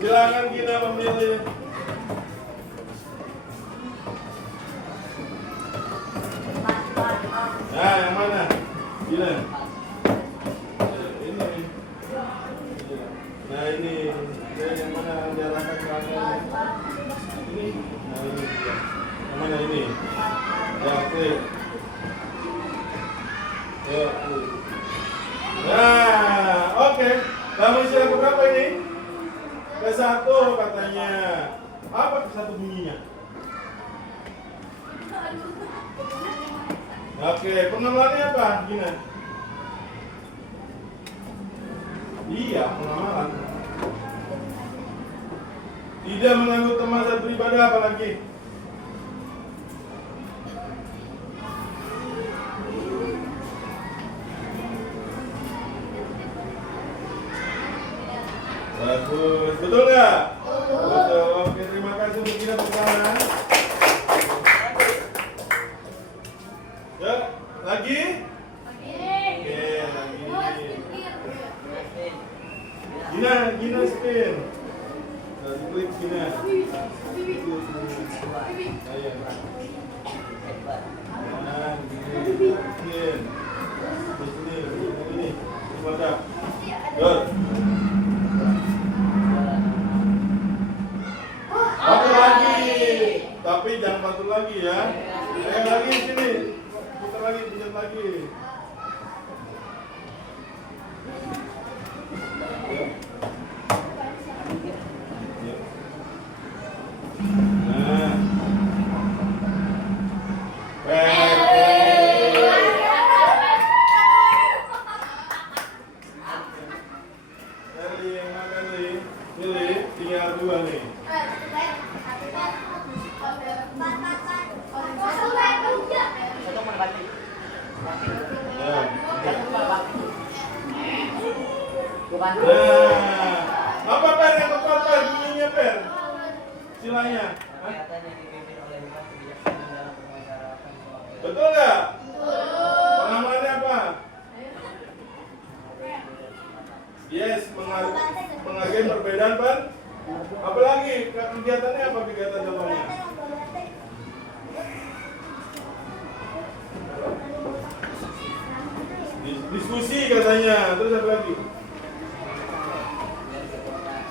Silakan Gina memilih. Nah, yang mana? Gina. Ini. Nah, ini. Yang mana diarahkan ke Ya, klik. Ya, klik. Nah, oke. Kamu sila berapa ini? Ke-1 katanya. Apa ke-1 bunyinya? Oke, pengenalannya apa? Gina? Iya, pengenalan. Tidak mengganggu teman saat beribadah, apa lagi? Bagus, betul nggak? Betul. Oke, terima kasih untuk kita bersama. Ya, lagi? Oke, lagi. Gina spin. Klik Gina. Ayo. Nah, spin. Di sini. Mantap. Good. Satu lagi, tapi jangan satu lagi ya. Ayo lagi sini, putar lagi, pinjam lagi. Nah, pilih, tinggal 2 nih. Nah, apa Per yang tepat Per? Bunyinya Per? Silanya. Betul nggak? Pengamannya apa? Yes, menghargai perbedaan Per. Apalagi kegiatannya apa kegiatan contohnya? Diskusi katanya. Terus apa lagi?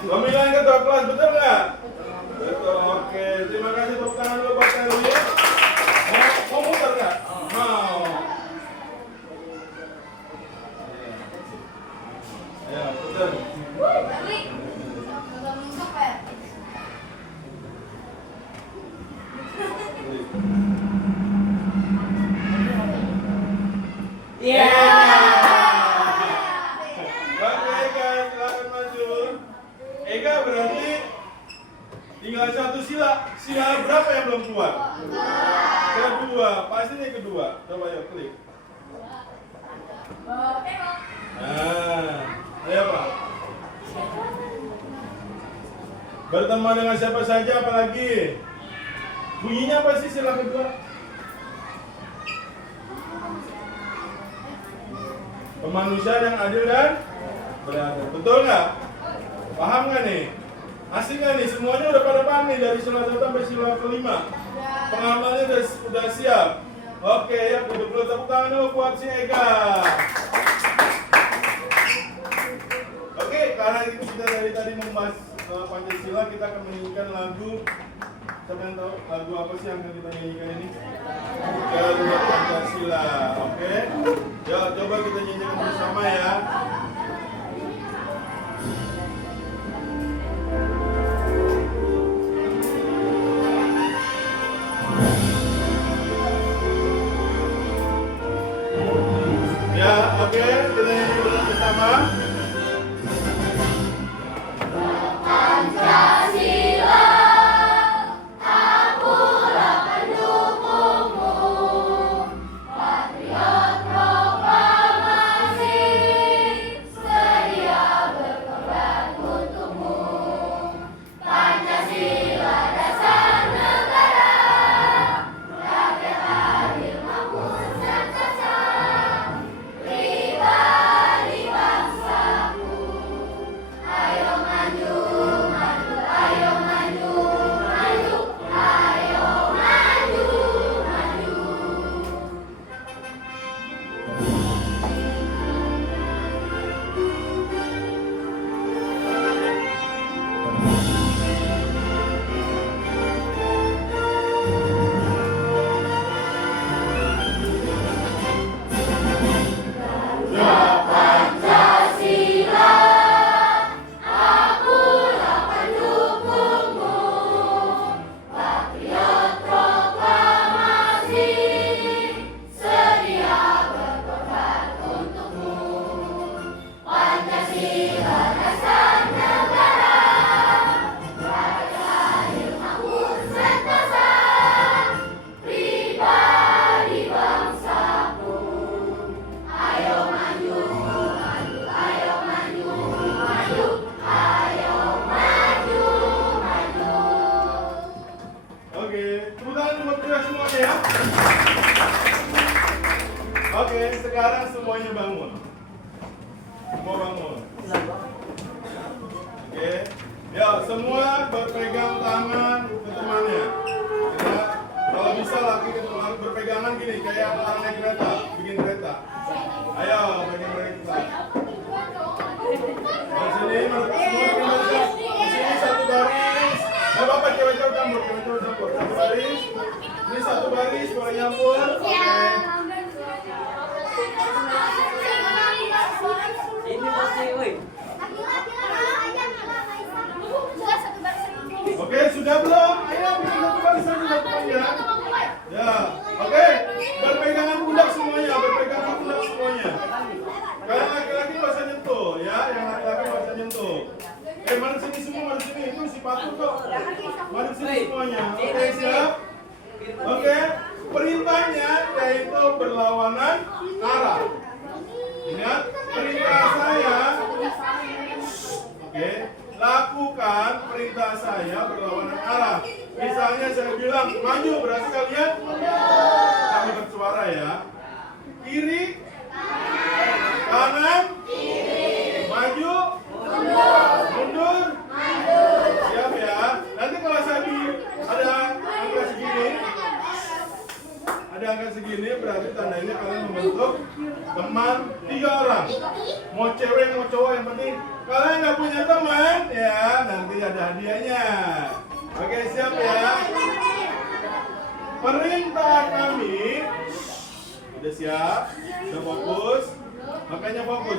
Pemilihan ketua kelas, betul nggak? Betul, oke. Terima kasih, tepuk tangan dulu buat Terwi. Mau muter nggak? Mau. Ya, putar. Ega berarti tinggal 1 sila. Sila berapa yang belum keluar? Kedua, pasti ini kedua. Coba ya klik. Nah, ayo Pak. Berteman dengan siapa saja, apalagi? Bunyinya apa sih sila kedua? Kemanusiaan yang adil dan beradab. Betul nggak? Paham nggak nih? Asik nggak nih? Semuanya udah pada paham nih dari sila 1 sampai sila ke-5. Pengamalnya udah siap. Oke, ya duduk dulu, tepuk tangan dulu buat si Ega. Oke, karena kita dari tadi membahas Pancasila, kita akan menyanyikan lagu. Siapa yang tahu lagu apa sih yang akan kita nyanyikan ini? Garuda Pancasila. Oke, ya coba kita nyanyikan bersama ya. Ya, oke, kita nyanyi bersama. Sekarang semuanya bangun. Semua bangun. Oke. Ya, semua berpegang tangan ke temannya. Ya. Kalau bisa laki ke teman berpegangan gini kayak orang naik kereta, bikin kereta. Ayo, bikin kereta. Di sini semua di sini satu baris. Enggak apa-apa, cewek-cewek campur, Satu baris. Ini satu baris, boleh nyampur. Oke. Ini pasti, woi. Oke, sudah belum? Ayo bikin satu baris lagi ya. Ya, oke. Berpegangan pundak semuanya, Kalau laki-laki nggak usah nyentuh, ya. Yang laki-laki nggak usah nyentuh. Mari sini semua, mari sini. Itu si Patu kok. Mari sini semuanya. Oke, siap? Oke. Perintahnya yaitu berlawanan arah. Ingat, perintah saya. Oke. Lakukan perintah saya berlawanan arah. Misalnya saya bilang maju, berarti kalian kami bersuara ya. Kiri, kanan, maju, mundur. Siap ya. Nanti kalau saya ada angka segini, berarti tandanya kalian membentuk teman 3 orang. Mau cewek, mau cowok, yang penting kalian nggak punya teman, ya nanti ada hadiahnya. Oke, siap ya. Perintah kami udah siap, udah fokus. Makanya fokus.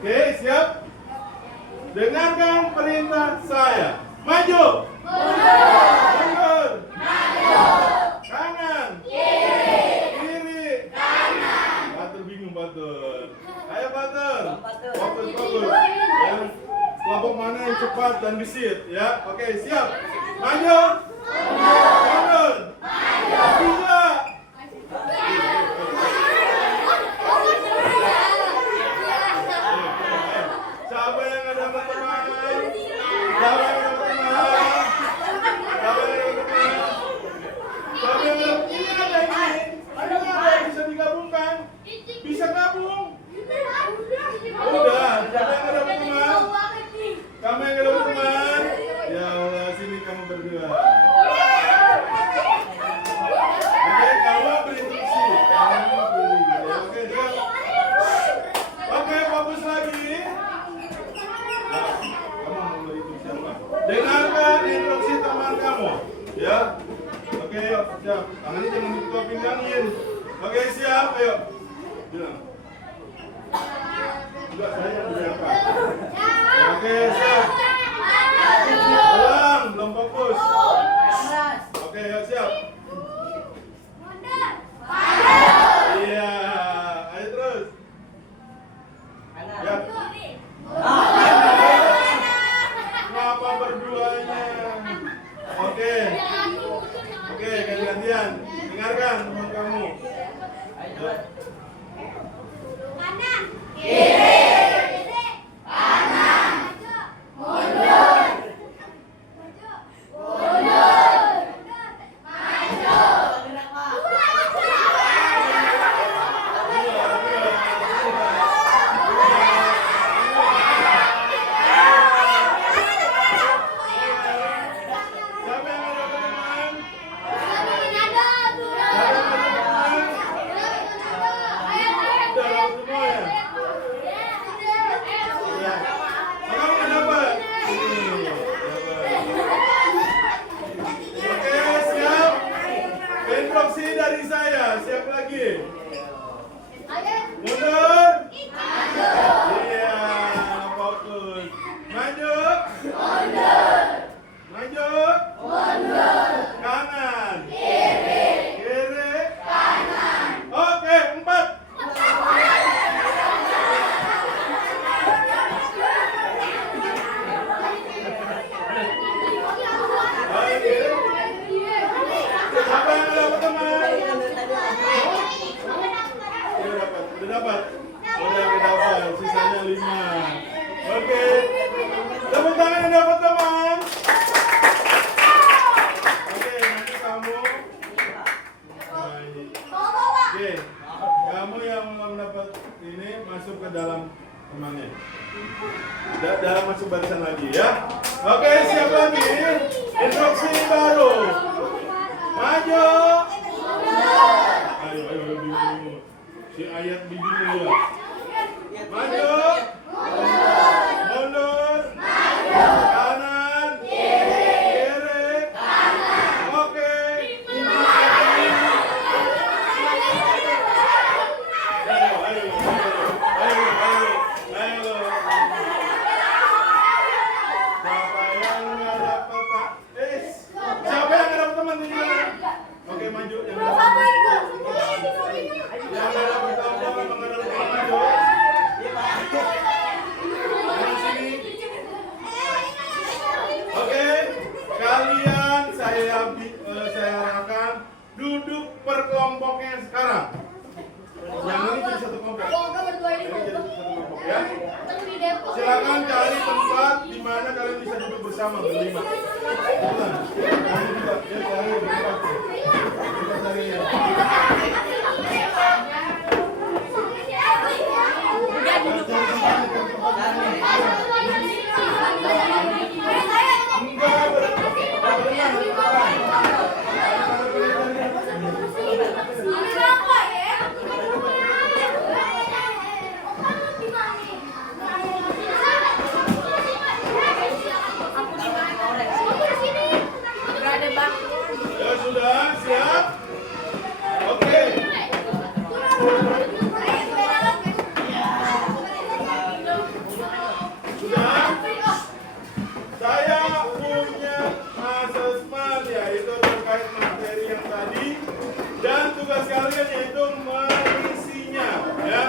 Oke, siap. Dengarkan perintah saya. Maju. Mundur. Kanan. Kiri. Batur bingung, Batur. Ayo, Batur. Fokus. Ya. Kelompok mana yang cepat dan gesit, ya? Oke, siap. Maju. Mundur. Tiga. Siapa yang ada teman? Ini ada bisa digabungkan. Bisa gabung. Udah, siapa yang ada teman? Kamu yang ada teman? Ya Allah, sini kamu berdua. Oke, kamu berinstruksi. Oke, siap. Oke, fokus lagi. Dengarkan instruksi teman kamu, ya. Oke, siap. Tangannya jangan ditutup pinggangin. Oke, siap. Ayo. Bilang. Enggak, saya yang berangkat. Oke, siap. Belum fokus. Oke, ayo siap. Iya, ayo terus. Ya. Kenapa berduanya? Oke, gantian. Dengarkan teman kamu. Ya. Kanan, kiri, kanan, mundur, Udah dapat. Sisanya 5. Oke. dalam masuk barisan lagi ya. Oke, siap lagi. Instruksi baru. Maju. Ayo, bingung. Si ayat bingung ya. Maju. Mundur. Kanan. Kiri. Oke. Ayo. Siapa yang nggak dapat teman di sini? Oke, maju. Yang nggak dapat teman maju. Yang sini. Oke, kalian saya arahkan duduk per kelompoknya sekarang. Yang ini jadi satu kelompok. Ini jadi satu kelompok ya. Silakan cari tempat di mana kalian bisa duduk bersama berlima. Kalian juga ya cari tempat. Kita cari ya. Ya sudah, siap? Oke. Sudah? Saya punya asesmen yaitu terkait materi yang tadi dan tugas kalian yaitu mengisinya ya.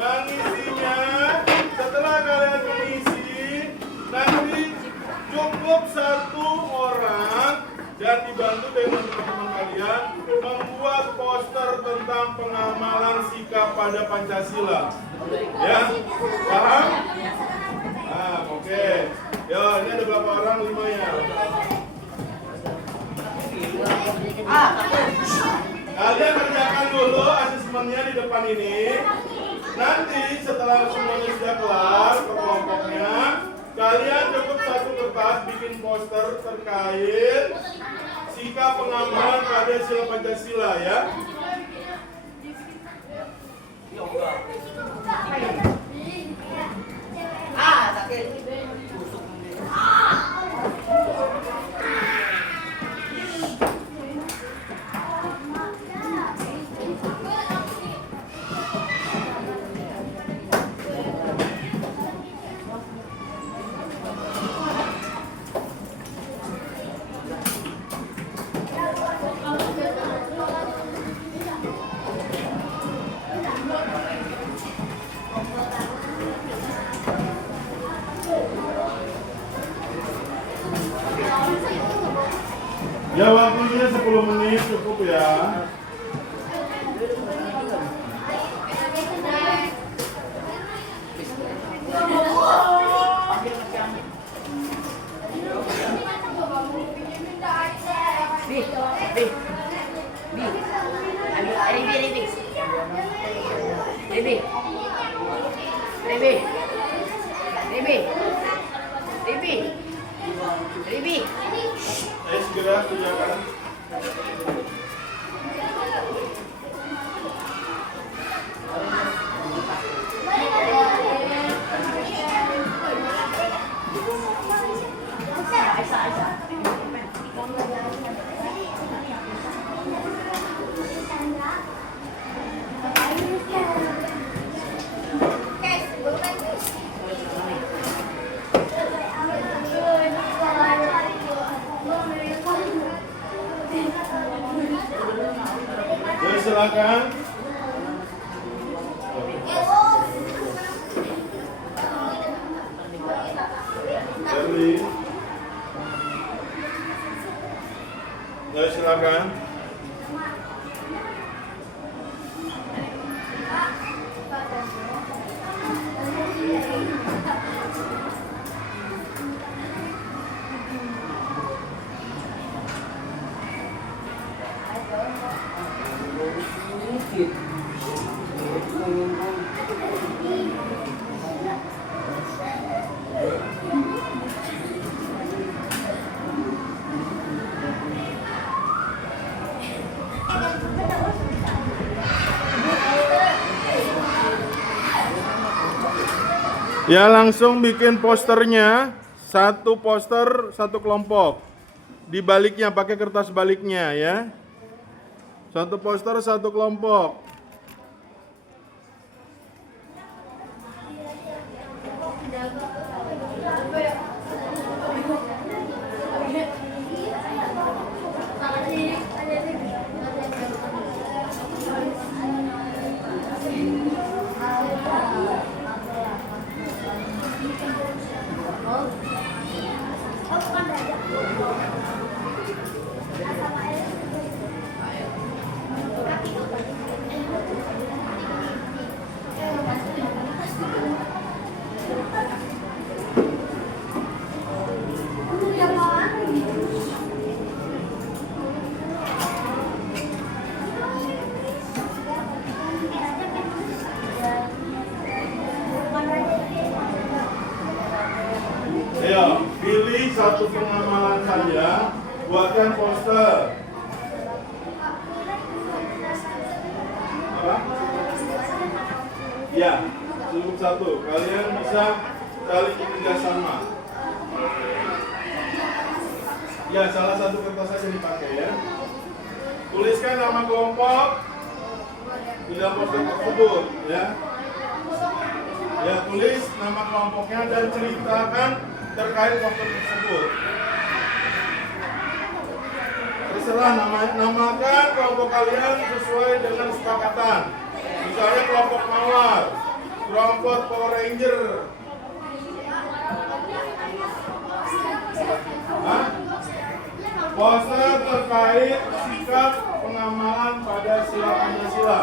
Mengisinya setelah kalian mengisi nanti cukup satu orang dan dibantu dengan teman-teman kalian membuat poster tentang pengamalan sikap pada Pancasila. Ya, paham? Nah, oke. Ya, ini ada berapa orang? 5 ya. Kalian kerjakan dulu asesmennya di depan ini. Nanti setelah semuanya sudah kelar per kelompoknya, kalian cukup satu kertas bikin poster terkait sikap pengamalan pada sila Pancasila ya. Ya waktunya 10 menit cukup ya. Ayo segera kerjakan. Ya silakan. Berli. Ya silakan. Ya, langsung bikin posternya. Satu poster, satu kelompok. Di baliknya, pakai kertas baliknya ya. Satu poster, satu kelompok. Ayo, pilih satu pengamalan saja, buatkan poster. Apa? Ya, cukup satu. Kalian bisa saling kerjasama. Ya, salah satu kertas saja dipakai ya. Tuliskan nama kelompok di dalam poster tersebut ya. Ya, tulis nama kelompoknya dan ceritakan terkait poster tersebut. Terserah namakan kelompok kalian sesuai dengan kesepakatan. Misalnya kelompok mawar, kelompok Power Ranger. Hah? Poster terkait sikap pengamalan pada sila Pancasila.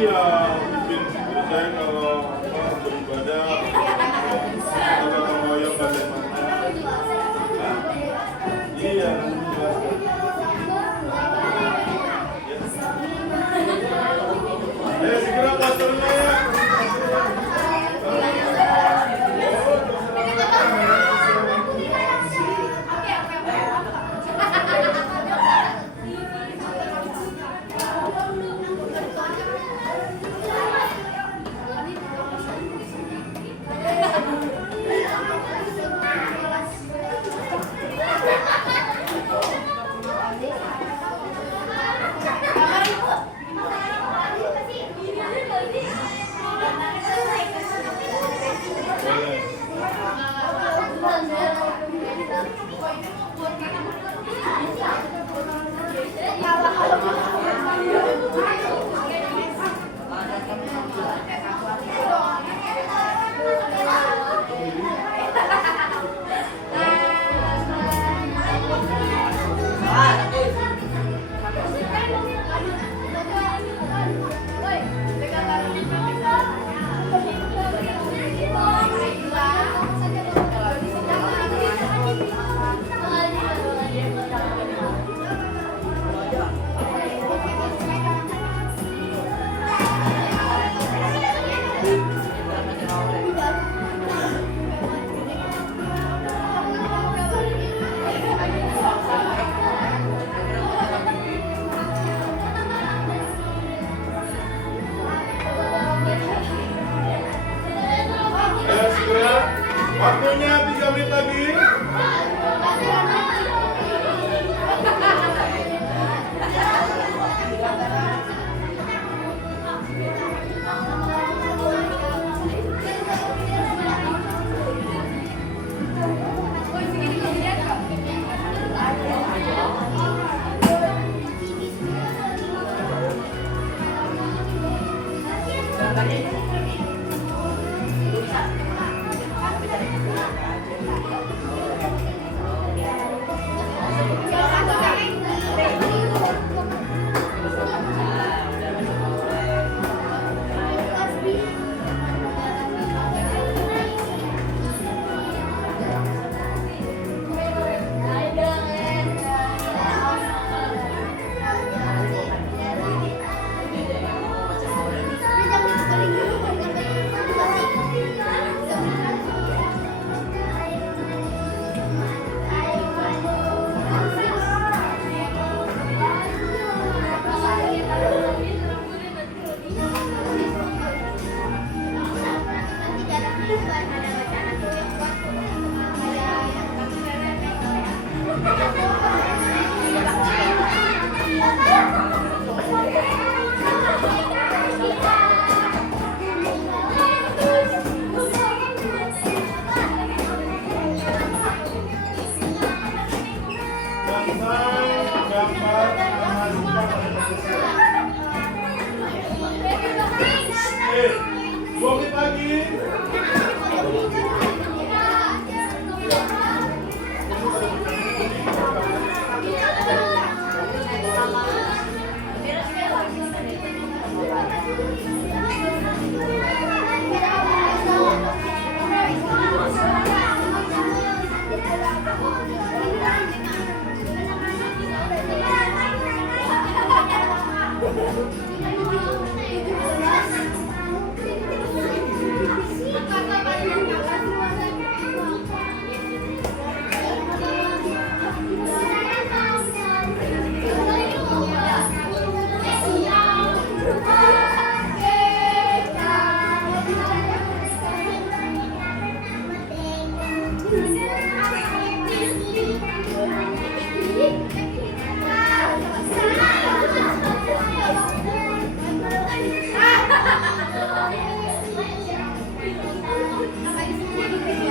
Iya, bikin saya kalau beribadah atau gotong royong bagaimana? Iya, nanti jelaskan. Ayo segera posternya ya.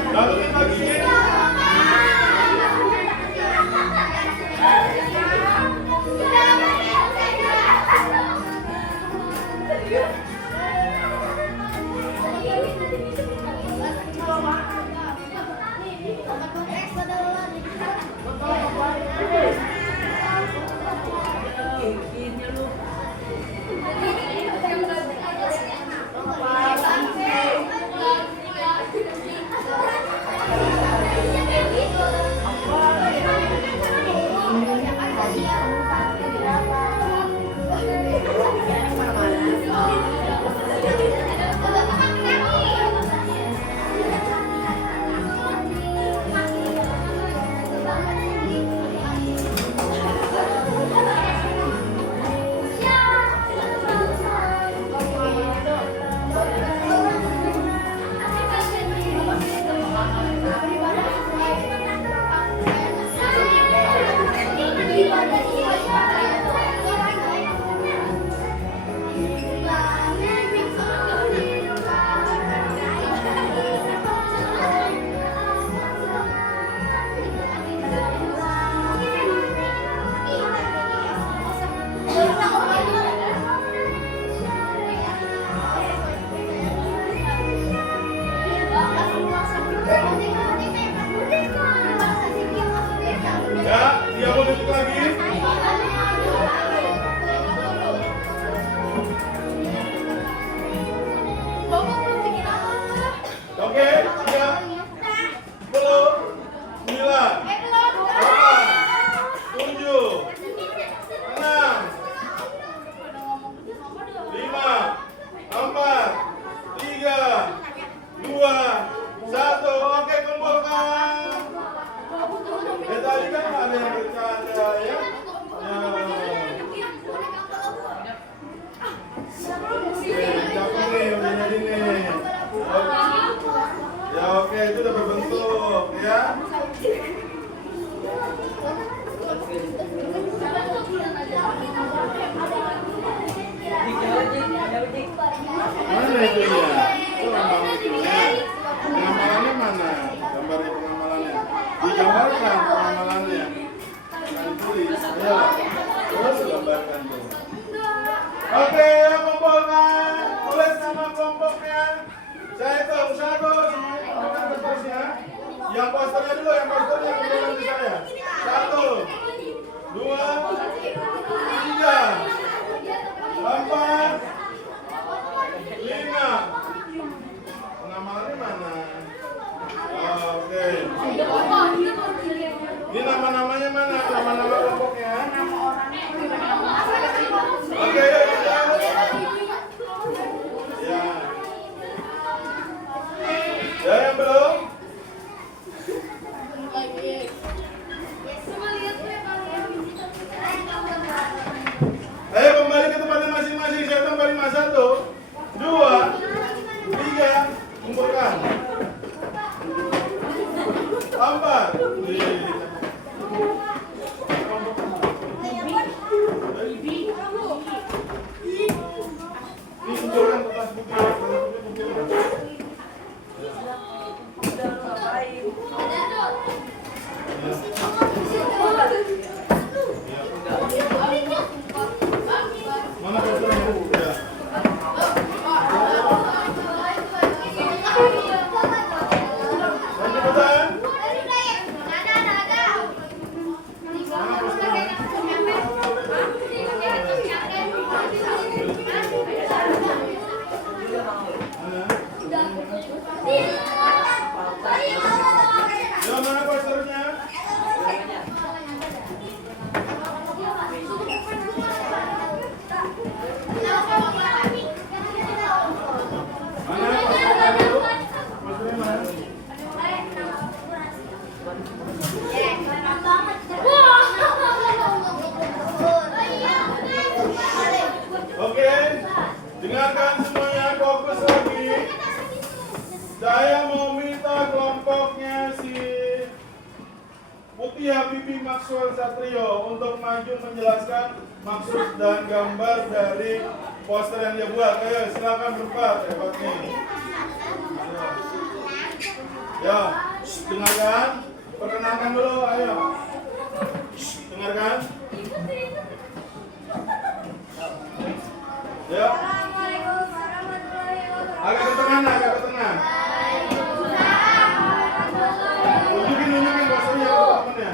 Laluin lagi. Ya, dia mau duduk lagi. Oke, siap. 10, 9, 8, 7, 6, 5, 4, 3, 2, 1. Oke, kumpulkan. Tadi kan ada yang bercanda ya. Cakep nih, udah jadi nih. Ya oke, itu udah berbentuk ya. Mana itu ya? Oh, ramalan itu. Ramalannya mana? Gambarnya pengamalannya. Digambarkan pengamalannya. Tulis. Ya. Terus gambarkan tuh. Oke, kumpulkan. Tulis nama kelompoknya. Saya hitung 1, semuanya kertasnya. Yang posternya dulu, yang posternya kumpulkan ke saya. 1, 2, 3, 4, 5. Pengamalannya mana? Oke. Ini nama-namanya mana? Nama-nama kelompoknya? Oke, yuk kita. Ya. Ya, yang belum? Ayo kembali ke tempatnya masing-masing. Saya tambah 5, 1, 2, 3, kumpulkan. 4, Tuti Habibie Maxwell Satrio untuk maju menjelaskan maksud dan gambar dari poster yang dia buat. Ayo silakan berempat, hebat nih. Ya, dengarkan, perkenalkan dulu, ayo. Dengarkan. Ya. Assalamualaikum warahmatullahi wabarakatuh. Agak ke tengah, agak ke tengah. Tunjukin posternya ke temennya.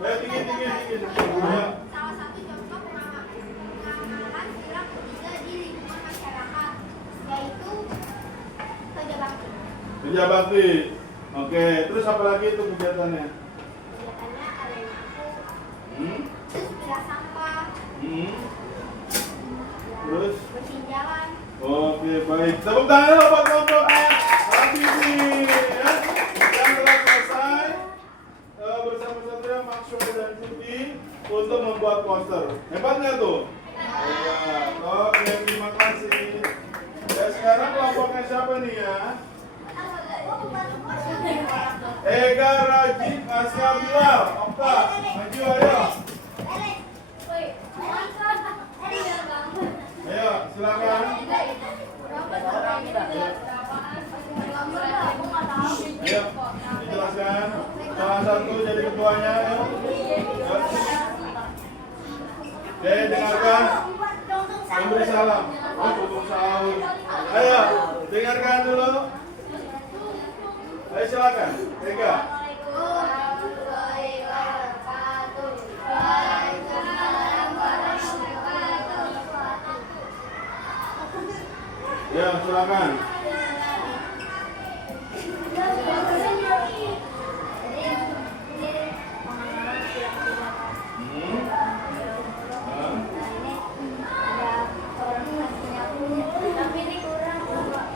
Nah, ayo tinggi. Ayo. Salah satu contoh pengamatan gerak ketiga di lingkungan masyarakat, yaitu kerja bakti. Kerja bakti. Oke, terus apa lagi itu kegiatannya? Kegiatannya kalian aku Hmm? pilah sampah, Hmm? Terus? bersihin jalan. Oke, baik. Tepuk tangan dulu buat kelompoknya Habibie ya. Yang telah selesai bersama Satria, Maxwell dan Tuti untuk membuat poster. Hebat nggak tuh? Hebat. Oke, terima kasih. Ya, sekarang kelompoknya siapa nih ya? Ega, Rajib, Aska, Bilal, Okta, maju ayo. Ayo, silakan. Ayo, dijelaskan. Salah satu jadi ketuanya. Ayo. Oke, dengarkan. Memberi salam. Oh, tutup sahur. Ayo, dengarkan dulu. Ayo silakan. Ega. Ya, silakan.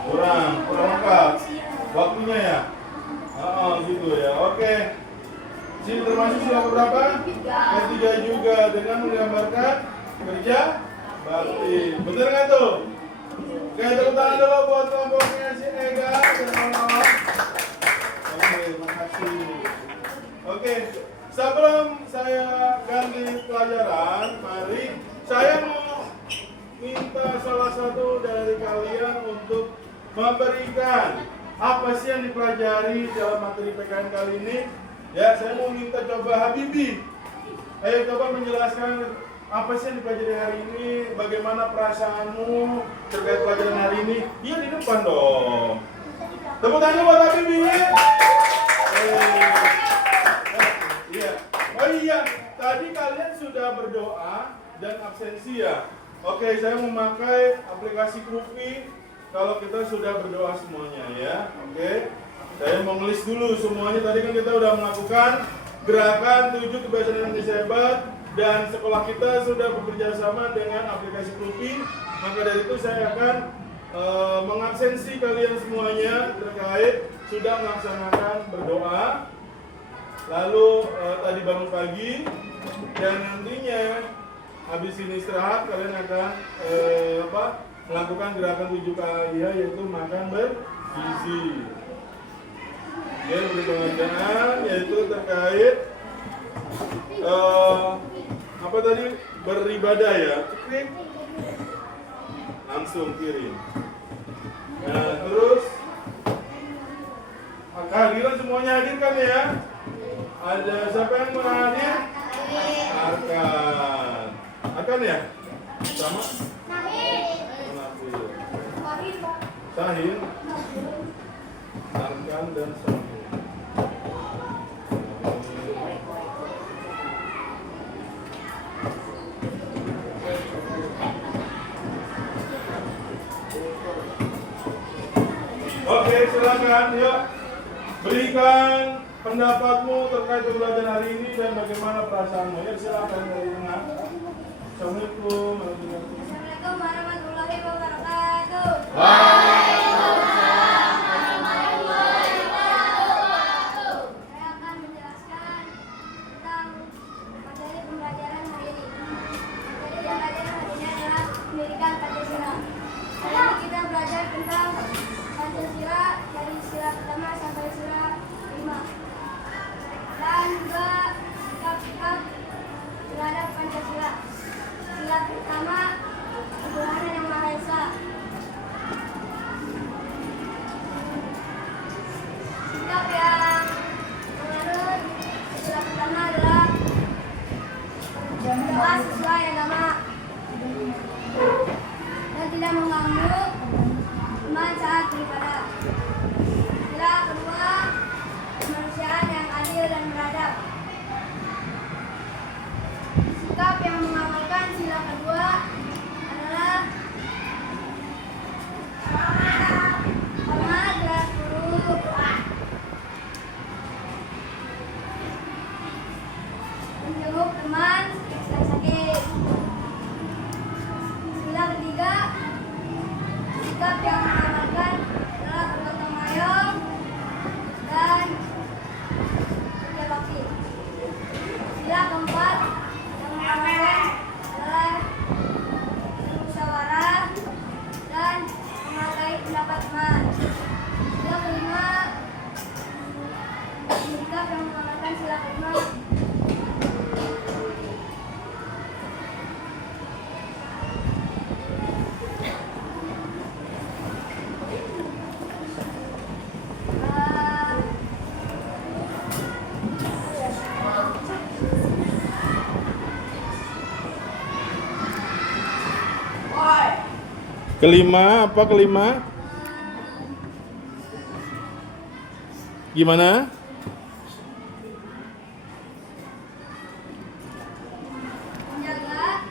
Kurang lengkap. Waktunya ya? Oh, gitu ya. Oke. Sini termasuk sila berapa? Ketiga juga dengan menggambarkan kerja bakti. Bener nggak tuh? Oke, tepuk tangan dulu buat kelompoknya si Ega dan kawan-kawan. Oke, makasih. Oke, sebelum saya ganti pelajaran, mari saya mau minta salah satu dari kalian untuk memberikan apa sih yang dipelajari dalam materi PKN kali ini. Ya, saya mau minta coba Habibie. Ayo coba menjelaskan apa sih yang dipelajari hari ini, bagaimana perasaanmu terkait pelajaran hari ini. Iya, di depan dong. Tepuk tangan buat Habibie. Iya. Oh iya, tadi kalian sudah berdoa dan absensi ya. Oke, saya memakai aplikasi Krupi kalau kita sudah berdoa semuanya ya. Oke. Saya mau ngelis dulu semuanya. Tadi kan kita udah melakukan gerakan 7 kebiasaan Indonesia hebat dan sekolah kita sudah bekerja sama dengan aplikasi Krupi. Maka dari itu saya akan mengabsensi kalian semuanya terkait sudah melaksanakan berdoa. Lalu tadi bangun pagi dan nantinya habis ini istirahat kalian akan melakukan gerakan 7 kali ya, yaitu makan bergizi. Ya, beri pengertian yaitu terkait apa tadi, beribadah ya. Klik langsung kirim. Nah, terus kehadiran semuanya hadir kan ya? Ada siapa yang mau hadir? Akan ya? Sama? Sahil, Arkan dan Sahil. Oke, silakan yuk berikan pendapatmu terkait pembelajaran hari ini dan bagaimana perasaanmu. Ya, silakan dari tengah. Assalamualaikum warahmatullahi wabarakatuh. Saya akan menjelaskan tentang materi pembelajaran hari ini. Materi pembelajaran hari ini adalah pendidikan Pancasila. Hari ini kita belajar tentang Pancasila dari sila pertama sampai sila 5. teman sakit. Sila ketiga, sikap yang mengamalkan adalah bergotong royong dan kerja bakti. Sila keempat yang mengamalkan adalah musyawarah dan menghargai pendapat teman. Sila kelima, sikap yang mengamalkan sila kelima Kelima, apa kelima? Gimana? menjaga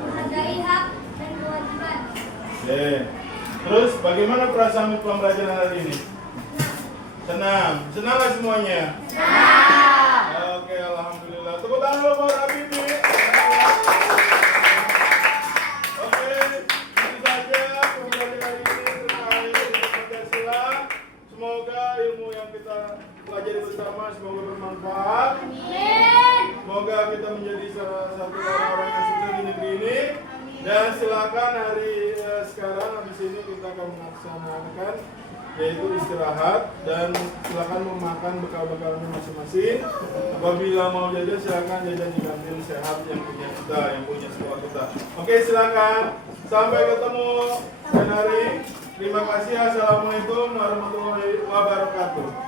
menghargai hak dan kewajiban. Oke. Terus bagaimana perasaan pembelajaran hari ini? Senang. Senang nggak semuanya? Senang. Oke, alhamdulillah. Tepuk tangan dulu buat Habibie. Oke, itu saja pembelajaran hari ini terkait Pancasila. Semoga ilmu yang kita pelajari bersama semoga bermanfaat. Amin. Semoga kita menjadi salah satu orang-orang yang sukses di negeri ini. Dan silakan hari sekarang habis ini kita akan melaksanakan yaitu istirahat dan silakan memakan bekal-bekalnya masing-masing. Apabila mau jajan silakan jajan di kantin sehat yang punya kita, yang punya sekolah kita. Oke, silakan. Sampai ketemu lain hari. Terima kasih. Assalamualaikum warahmatullahi wabarakatuh.